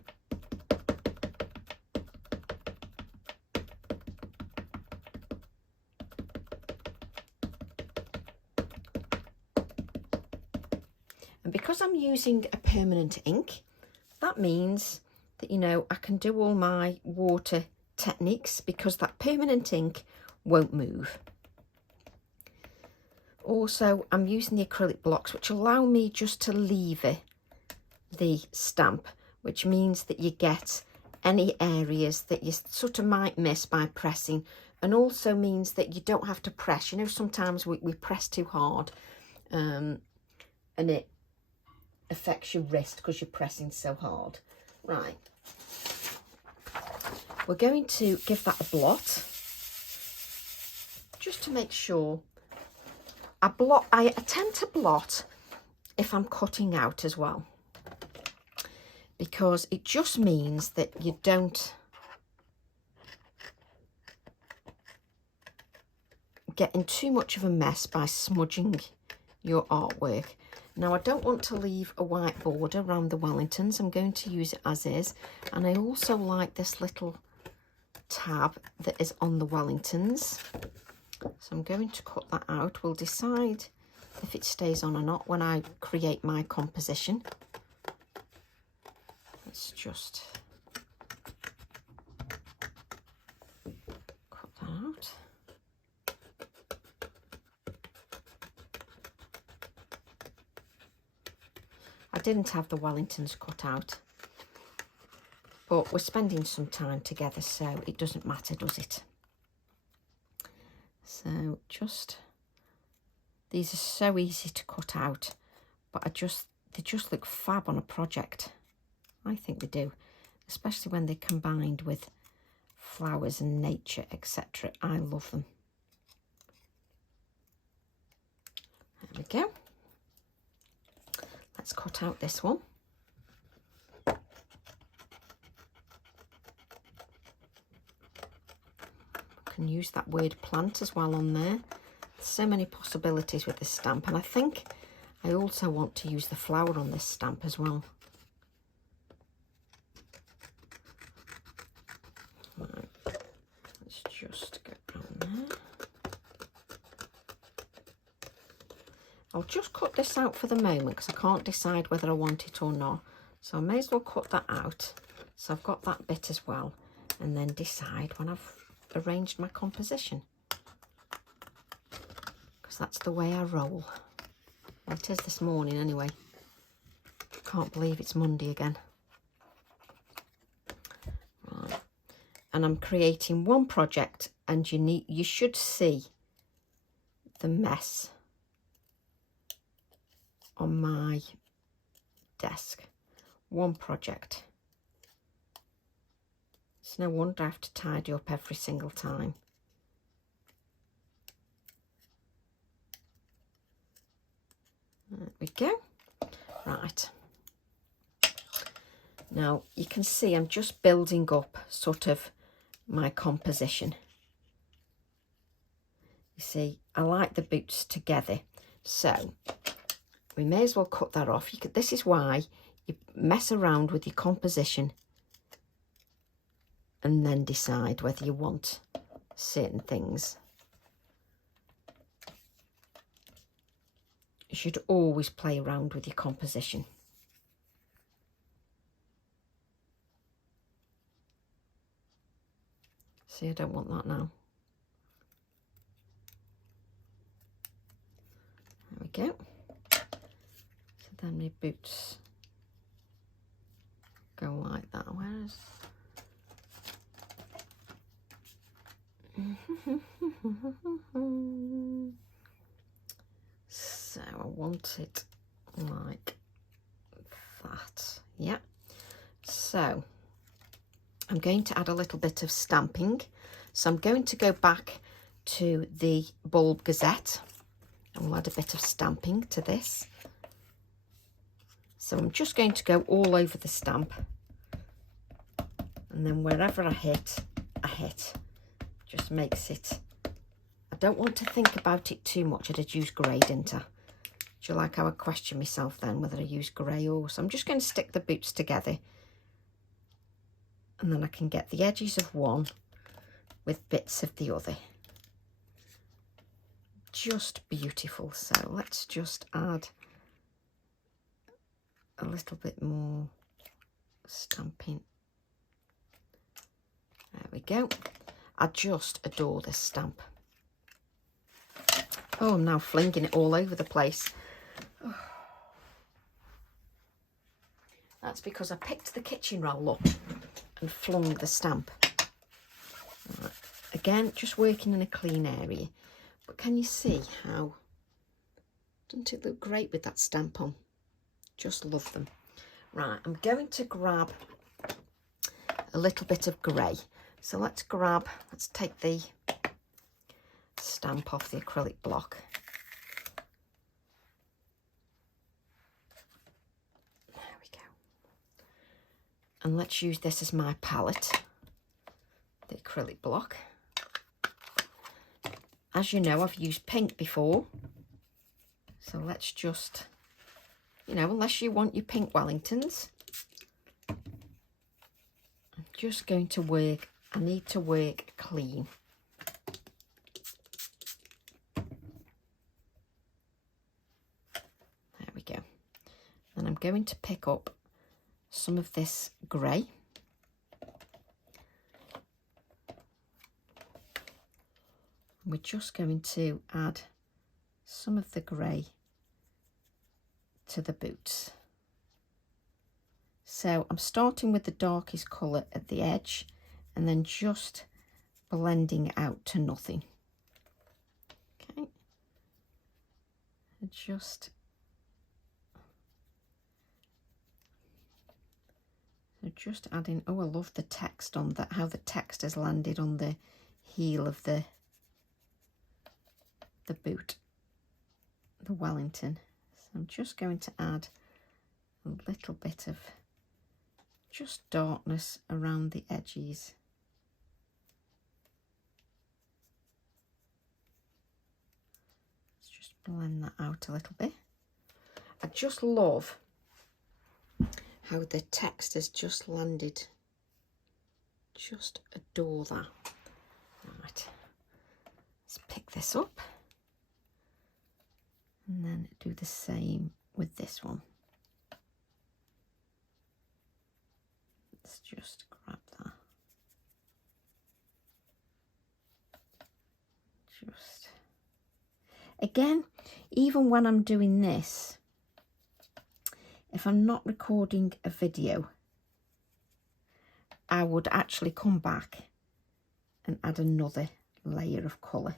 And because I'm using a permanent ink, that means that, you know, I can do all my water techniques because that permanent ink won't move. Also, I'm using the acrylic blocks, which allow me just to lever the stamp, which means that you get any areas that you sort of might miss by pressing, and also means that you don't have to press. You know, sometimes we press too hard and it affects your wrist because you're pressing so hard. Right, we're going to give that a blot just to make sure. I tend to blot if I'm cutting out as well, because it just means that you don't get in too much of a mess by smudging your artwork. Now I don't want to leave a white border around the Wellingtons. I'm going to use it as is. And I also like this little tab that is on the Wellingtons. So I'm going to cut that out. We'll decide if it stays on or not when I create my composition. Let's just cut that out. I didn't have the Wellingtons cut out, but we're spending some time together, so it doesn't matter, does it? So just, these are so easy to cut out, but they just look fab on a project. I think they do, especially when they're combined with flowers and nature, etc. I love them. There we go. Let's cut out this one. I can use that word plant as well on there. So many possibilities with this stamp, and I think I also want to use the flower on this stamp as well. Right. Let's just go down there. I'll just cut this out for the moment because I can't decide whether I want it or not. So I may as well cut that out. So I've got that bit as well, and then decide when I've arranged my composition. Because that's the way I roll. Well, it is this morning anyway. Can't believe it's Monday again. Right. And I'm creating one project, and you should see the mess on my desk. One project. It's no wonder I have to tidy up every single time. There we go. Right. Now you can see I'm just building up sort of my composition. You see, I like the boots together, so we may as well cut that off. This is why you mess around with your composition and then decide whether you want certain things. You should always play around with your composition. See, I don't want that now. There we go. So then my boots go like that. Where's so I want it like that. Yeah. So I'm going to add a little bit of stamping. So I'm going to go back to the bulb Gazette and we'll add a bit of stamping to this. So I'm just going to go all over the stamp, and then wherever I hit, I hit. Just makes it, I don't want to think about it too much. I'd use grey, didn't I? Do you like how I question myself then whether I use grey or... So I'm just going to stick the boots together, and then I can get the edges of one with bits of the other. Just beautiful. So let's just add a little bit more stamping. There we go. I just adore this stamp. Oh, I'm now flinging it all over the place. Oh. That's because I picked the kitchen roll up and flung the stamp. Right. Again, just working in a clean area. But can you see how, doesn't it look great with that stamp on? Just love them. Right, I'm going to grab a little bit of grey. So let's take the stamp off the acrylic block. There we go. And let's use this as my palette, the acrylic block. As you know, I've used pink before. So let's just you know, unless you want your pink Wellingtons. I'm just going to work, I need to work clean. There we go. And I'm going to pick up some of this grey. We're just going to add some of the grey to the boots. So I'm starting with the darkest colour at the edge and then just blending out to nothing. Okay, just adding, oh, I love the text on that, how the text has landed on the heel of the boot, the Wellington. So I'm just going to add a little bit of just darkness around the edges. Let's just blend that out a little bit. I just love how the text has just landed. Just adore that. Right, let's pick this up. And then do the same with this one. Let's just grab that. Just again, even when I'm doing this, if I'm not recording a video, I would actually come back and add another layer of colour.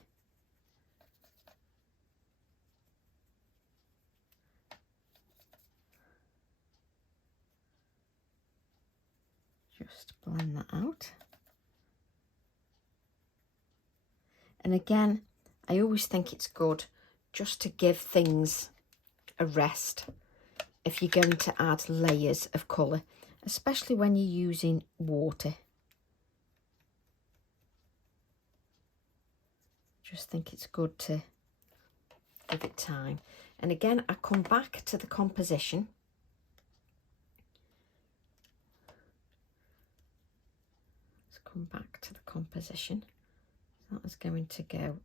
Just blend that out. And again, I always think it's good just to give things a rest if you're going to add layers of colour, especially when you're using water. Just think it's good to give it time. And again, I come back to the composition. Back to the composition. That is going to go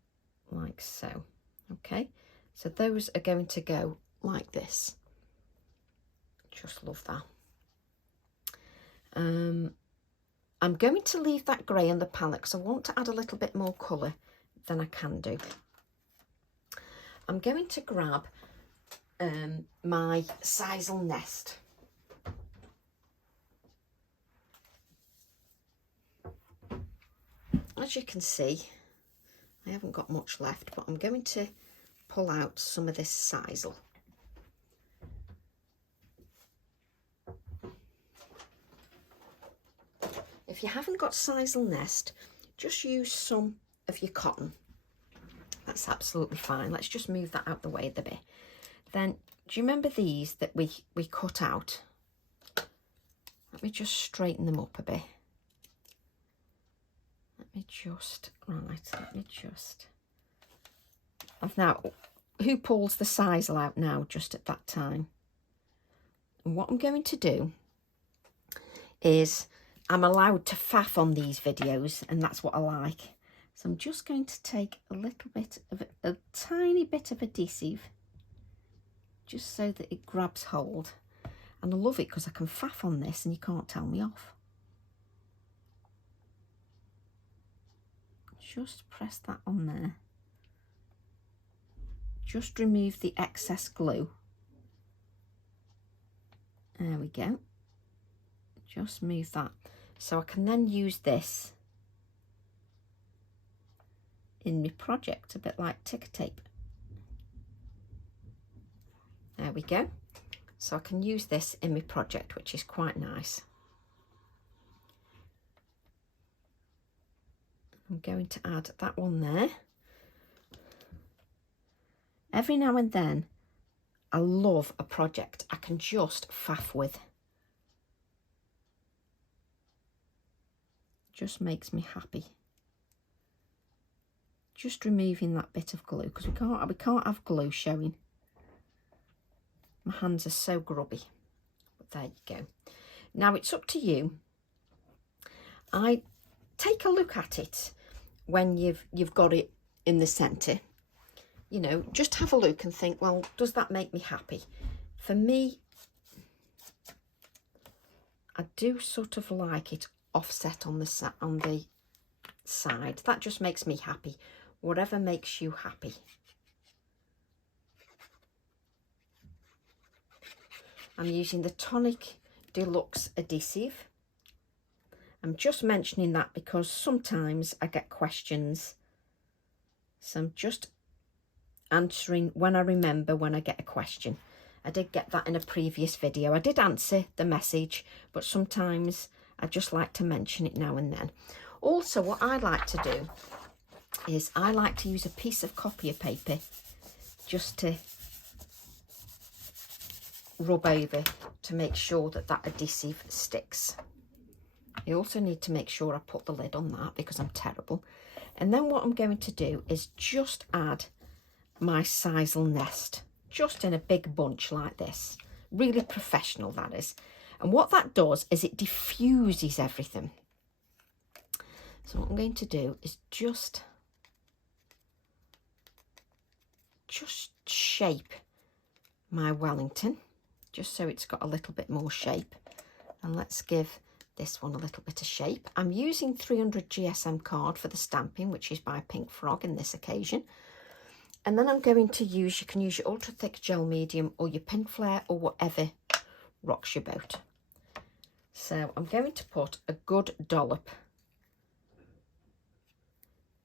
like so. Okay, so those are going to go like this. Just love that. I'm going to leave that grey on the palette because I want to add a little bit more colour than I can do. I'm going to grab my sisal nest. As you can see, I haven't got much left, but I'm going to pull out some of this sisal. If you haven't got sisal nest, just use some of your cotton. That's absolutely fine. Let's just move that out the way a bit. Then, do you remember these that we cut out? Let me just straighten them up a bit. Now, who pulls the sisal out now just at that time? And what I'm going to do is, I'm allowed to faff on these videos, and that's what I like. So I'm just going to take a little bit of a tiny bit of adhesive, just so that it grabs hold. And I love it because I can faff on this and you can't tell me off. Just press that on there. Just remove the excess glue. There we go. Just move that. So I can then use this in my project, a bit like ticker tape. There we go. So I can use this in my project, which is quite nice. I'm going to add that one there. Every now and then, I love a project I can just faff with. Just makes me happy. Just removing that bit of glue, because we can't have glue showing. My hands are so grubby. But there you go. Now it's up to you. I take a look at it when you've got it in the centre. You know, just have a look and think, well, does that make me happy? For me, I do sort of like it offset on the side. That just makes me happy. Whatever makes you happy. I'm using the Tonic Deluxe adhesive. I'm just mentioning that because sometimes I get questions. So I'm just answering when I remember when I get a question. I did get that in a previous video. I did answer the message, but sometimes I just like to mention it now and then. Also, what I like to do is I like to use a piece of copier paper just to rub over to make sure that that adhesive sticks. I also need to make sure I put the lid on that because I'm terrible. And then what I'm going to do is just add my sisal nest, just in a big bunch like this. Really professional, that is. And what that does is it diffuses everything. So what I'm going to do is just shape my Wellington, just so it's got a little bit more shape. And let's give this one a little bit of shape. I'm using 300 GSM card for the stamping, which is by Pink Frog in this occasion. And then I'm going to use, you can use your ultra thick gel medium or your pin flare or whatever rocks your boat. So I'm going to put a good dollop.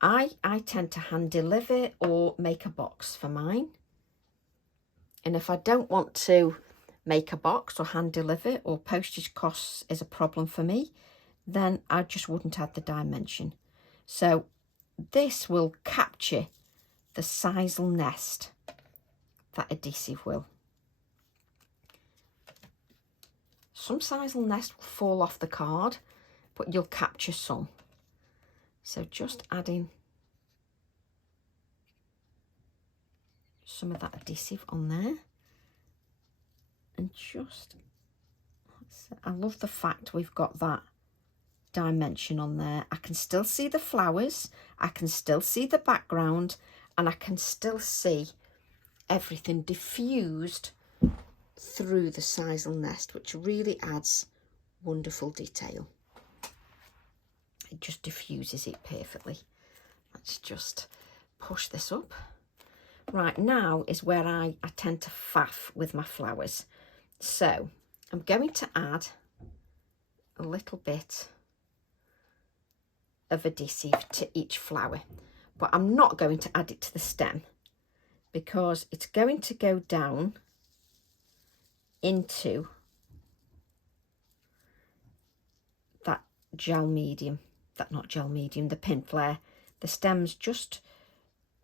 I tend to hand deliver or make a box for mine. And if I don't want to make a box or hand deliver, or postage costs is a problem for me, then I just wouldn't add the dimension. So this will capture the sisal nest, that adhesive will. Some sisal nest will fall off the card, but you'll capture some. So just adding some of that adhesive on there. And just, I love the fact we've got that dimension on there. I can still see the flowers, I can still see the background, and I can still see everything diffused through the sisal nest, which really adds wonderful detail. It just diffuses it perfectly. Let's just push this up. Right, now is where I tend to faff with my flowers. So I'm going to add a little bit of adhesive to each flower, but I'm not going to add it to the stem because it's going to go down into that gel medium, the pin flare. The stem's just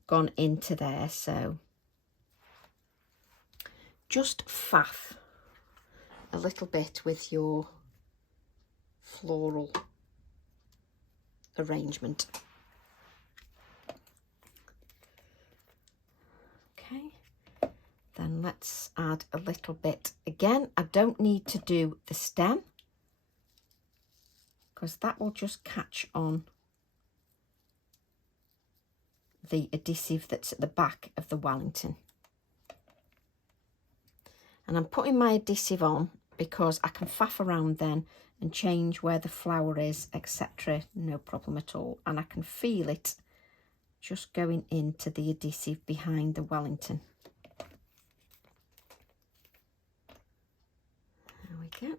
gone into there, so just faff a little bit with your floral arrangement. Okay, then let's add a little bit again. I don't need to do the stem because that will just catch on the adhesive that's at the back of the Wellington. And I'm putting my adhesive on because I can faff around then and change where the flower is, etc. No problem at all. And I can feel it just going into the adhesive behind the Wellington. There we go.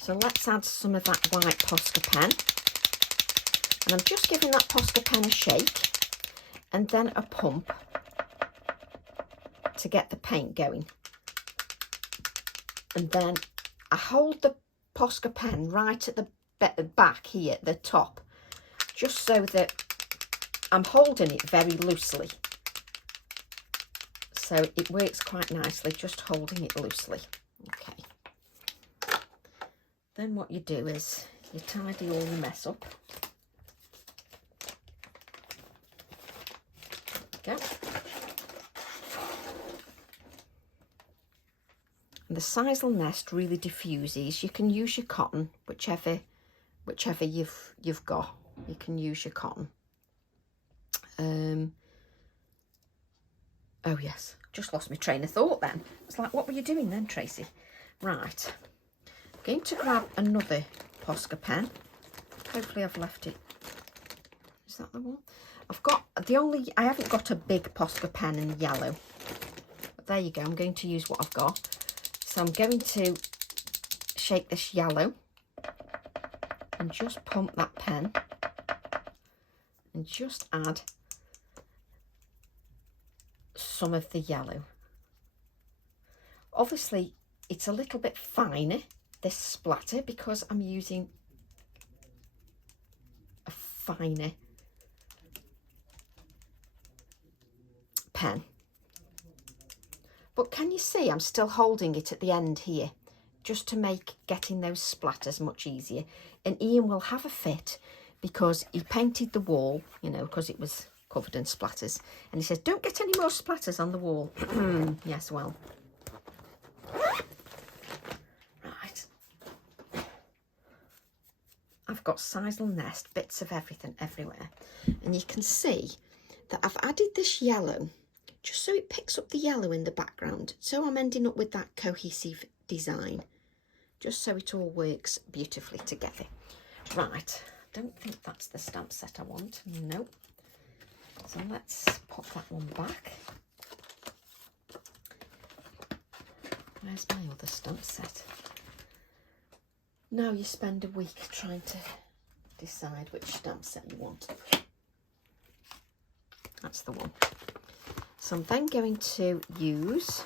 So let's add some of that white Posca pen. And I'm just giving that Posca pen a shake and then a pump to get the paint going. And then I hold the Posca pen right at the back here, at the top, just so that I'm holding it very loosely. So it works quite nicely, just holding it loosely. Okay. Then what you do is you tidy all your mess up. And the sisal nest really diffuses. You can use your cotton, whichever you've got. You can use your cotton. Oh yes, just lost my train of thought then. It's like, what were you doing then, Tracy? Right, I'm going to grab another Posca pen. Hopefully I've left it. Is that the one? I haven't got a big Posca pen in yellow. But there you go, I'm going to use what I've got. So I'm going to shake this yellow and just pump that pen and just add some of the yellow. Obviously it's a little bit finer, this splatter, because I'm using a finer pen. But can you see I'm still holding it at the end here, just to make getting those splatters much easier. And Ian will have a fit because he painted the wall, you know, because it was covered in splatters. And he says, don't get any more splatters on the wall. Yes, well. Right. I've got sisal nest, bits of everything everywhere. And you can see that I've added this yellow just so it picks up the yellow in the background. So I'm ending up with that cohesive design, just so it all works beautifully together. Right, don't think that's the stamp set I want. Nope. So let's pop that one back. Where's my other stamp set? Now you spend a week trying to decide which stamp set you want. That's the one. So I'm then going to use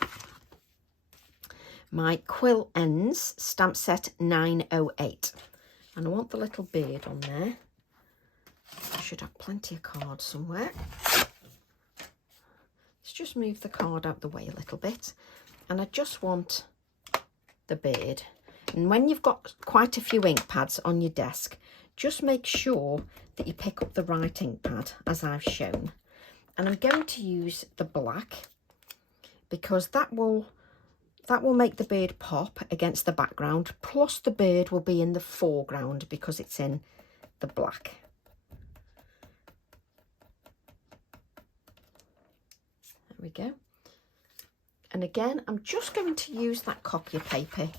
my Quill Ends stamp set 908. And I want the little bird on there. I should have plenty of cards somewhere. Let's just move the card out the way a little bit. And I just want the bird. And when you've got quite a few ink pads on your desk, just make sure that you pick up the right ink pad, as I've shown. And I'm going to use the black because that will make the bird pop against the background, plus the bird will be in the foreground because it's in the black. There we go. And again, I'm just going to use that copier paper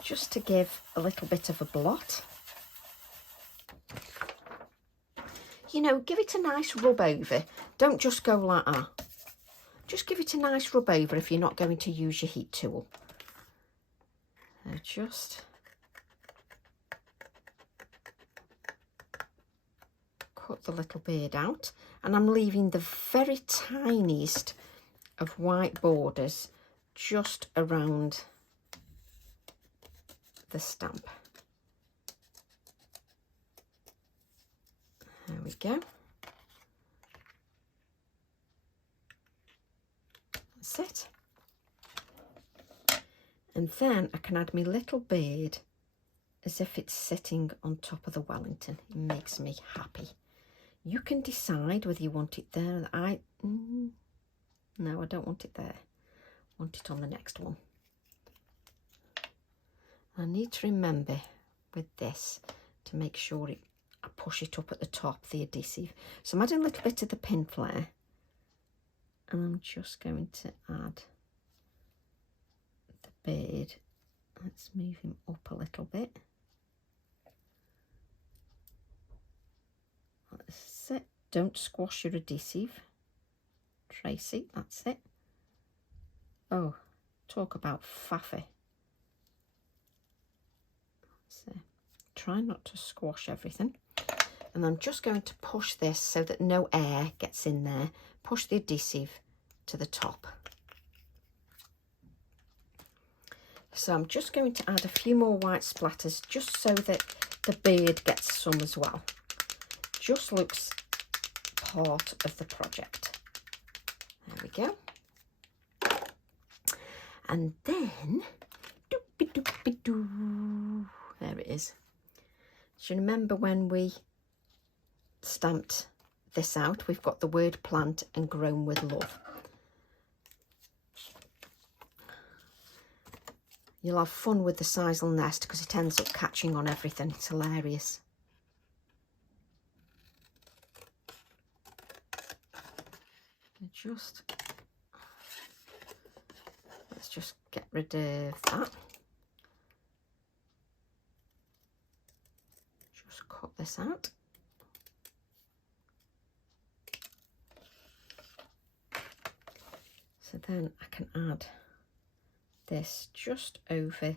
just to give a little bit of a blot. You know, give it a nice rub over. Don't just go like that. Just give it a nice rub over if you're not going to use your heat tool. So just cut the little bird out. And I'm leaving the very tiniest of white borders just around the stamp. There we go. That's it. And then I can add my little bird as if it's sitting on top of the Wellington. It makes me happy. You can decide whether you want it there. No, I don't want it there. I want it on the next one. I need to remember with this to make sure I push it up at the top, the adhesive. So I'm adding a little bit of the pin flare, and I'm just going to add the bird. Let's move him up a little bit. That's it. Don't squash your adhesive, Tracy. That's it. Oh, talk about faffy. So try not to squash everything. And I'm just going to push this so that no air gets in there. Push the adhesive to the top. So I'm just going to add a few more white splatters just so that the bird gets some as well. Just looks part of the project. There we go. And then, there it is. So remember when we stamped this out, we've got the word plant and grown with love. You'll have fun with the sisal nest because it ends up catching on everything. It's hilarious. Let's just get rid of that. Just cut this out. So then I can add this just over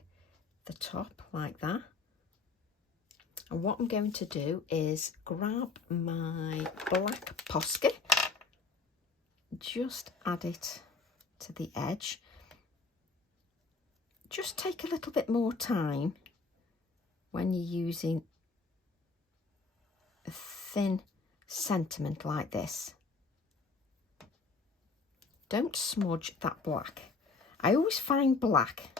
the top like that. And what I'm going to do is grab my black Posca, just add it to the edge. Just take a little bit more time when you're using a thin sentiment like this. Don't smudge that black. I always find black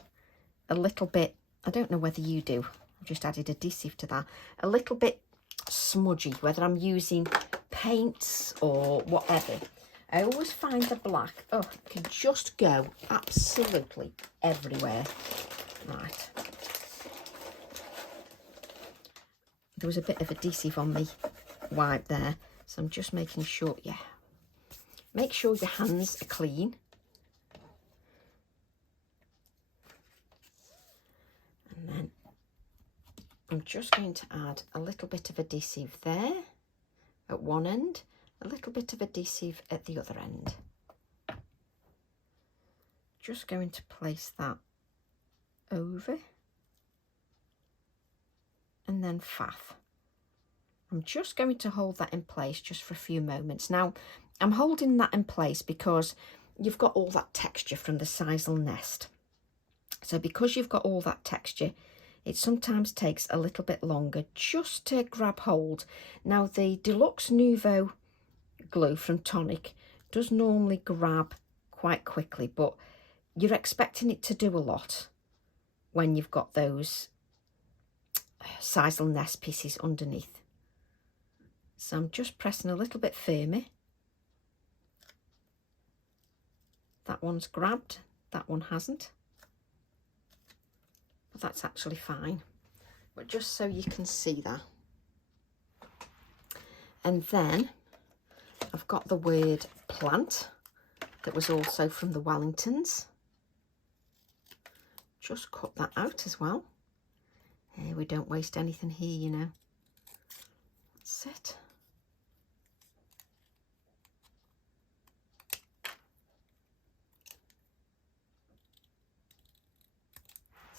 a little bit, I don't know whether you do, I've just added adhesive to that, a little bit smudgy, whether I'm using paints or whatever. I always find the black, oh, it can just go absolutely everywhere. Right. There was a bit of adhesive on me wipe there, so I'm just making sure, yeah. Make sure your hands are clean. And then I'm just going to add a little bit of adhesive there at one end, a little bit of adhesive at the other end. Just going to place that over and then faff. I'm just going to hold that in place just for a few moments. Now, I'm holding that in place because you've got all that texture from the sisal nest. So because you've got all that texture, it sometimes takes a little bit longer just to grab hold. Now, the Deluxe Nouveau glue from Tonic does normally grab quite quickly, but you're expecting it to do a lot when you've got those sisal nest pieces underneath. So I'm just pressing a little bit firmer. That one's grabbed, that one hasn't. But that's actually fine. But just so you can see that. And then I've got the word plant that was also from the Wellingtons. Just cut that out as well. We don't waste anything here, you know. That's it.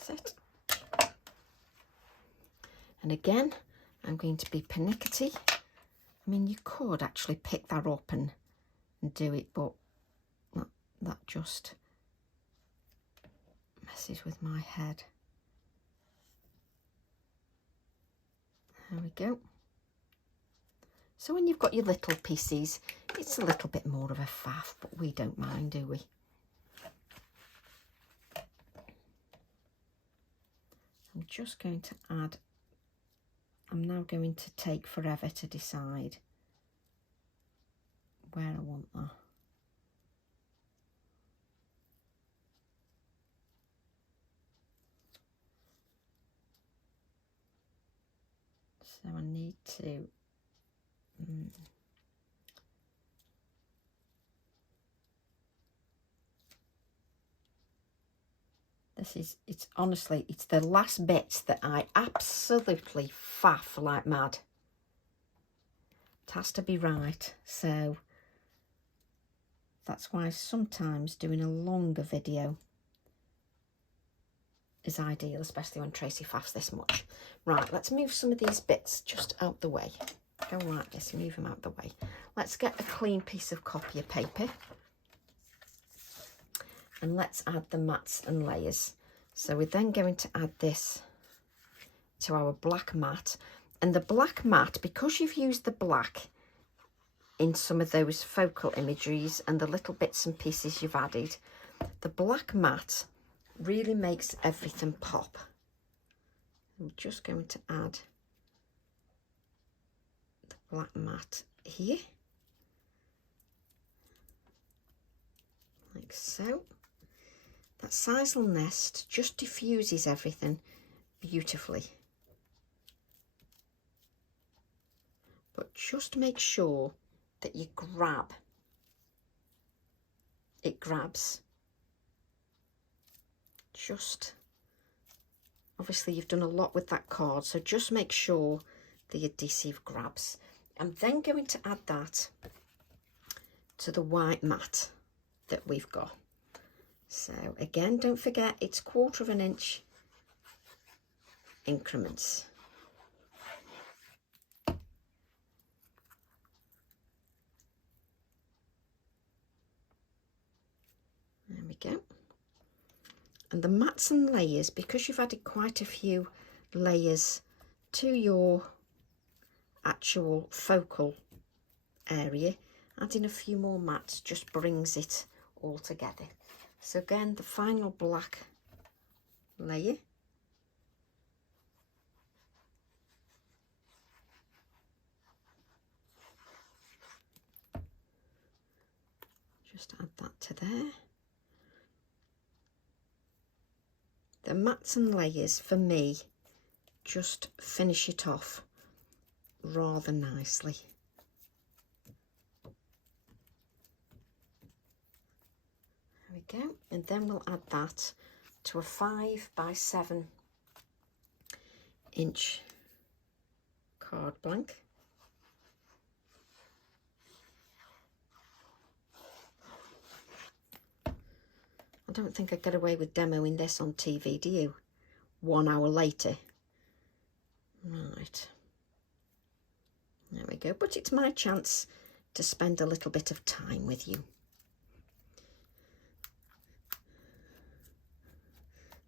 That's it. And again, I'm going to be pernickety. I mean, you could actually pick that up and do it, but that just messes with my head. There we go. So when you've got your little pieces, it's a little bit more of a faff, but we don't mind, do we? I'm just going to add, I'm now going to take forever to decide where I want that. So I need to it's honestly, it's the last bits that I absolutely faff like mad. It has to be right, so that's why sometimes doing a longer video is ideal, especially when Tracy faffs this much. Right, let's move some of these bits just out the way. Go like this, move them out the way. Let's get a clean piece of copier paper. And let's add the mats and layers. So we're then going to add this to our black mat. And the black mat, because you've used the black in some of those focal imageries and the little bits and pieces you've added, the black mat really makes everything pop. I'm just going to add the black mat here, like so. That sisal nest just diffuses everything beautifully. But just make sure that you it grabs. Just, obviously you've done a lot with that card, so just make sure the adhesive grabs. I'm then going to add that to the white mat that we've got. So again, don't forget it's 1/4 inch increments. There we go. And the mats and layers, because you've added quite a few layers to your actual focal area, adding a few more mats just brings it all together. So again, the final black layer. Just add that to there. The mats and layers for me just finish it off rather nicely. There we go, and then we'll add that to a 5 by 7 inch card blank. I don't think I'd get away with demoing this on TV, do you? 1 hour later. Right. There we go. But it's my chance to spend a little bit of time with you.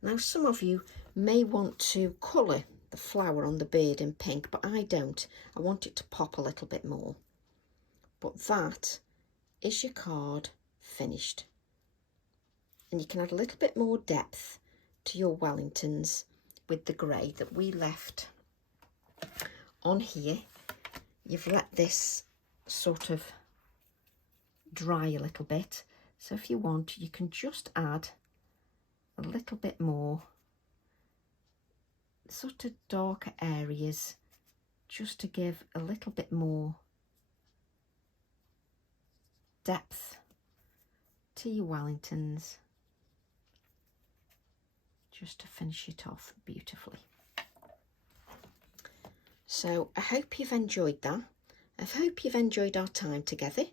Now, some of you may want to colour the flower on the bird in pink, but I don't. I want it to pop a little bit more. But that is your card finished. And you can add a little bit more depth to your Wellingtons with the grey that we left on here. You've let this sort of dry a little bit, so if you want you can just add a little bit more sort of darker areas just to give a little bit more depth to your Wellingtons, just to finish it off beautifully. So I hope you've enjoyed that. I hope you've enjoyed our time together.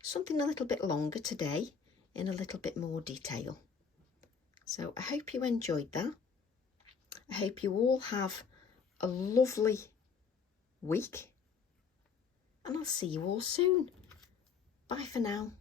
Something a little bit longer today in a little bit more detail. So I hope you enjoyed that. I hope you all have a lovely week, and I'll see you all soon. Bye for now.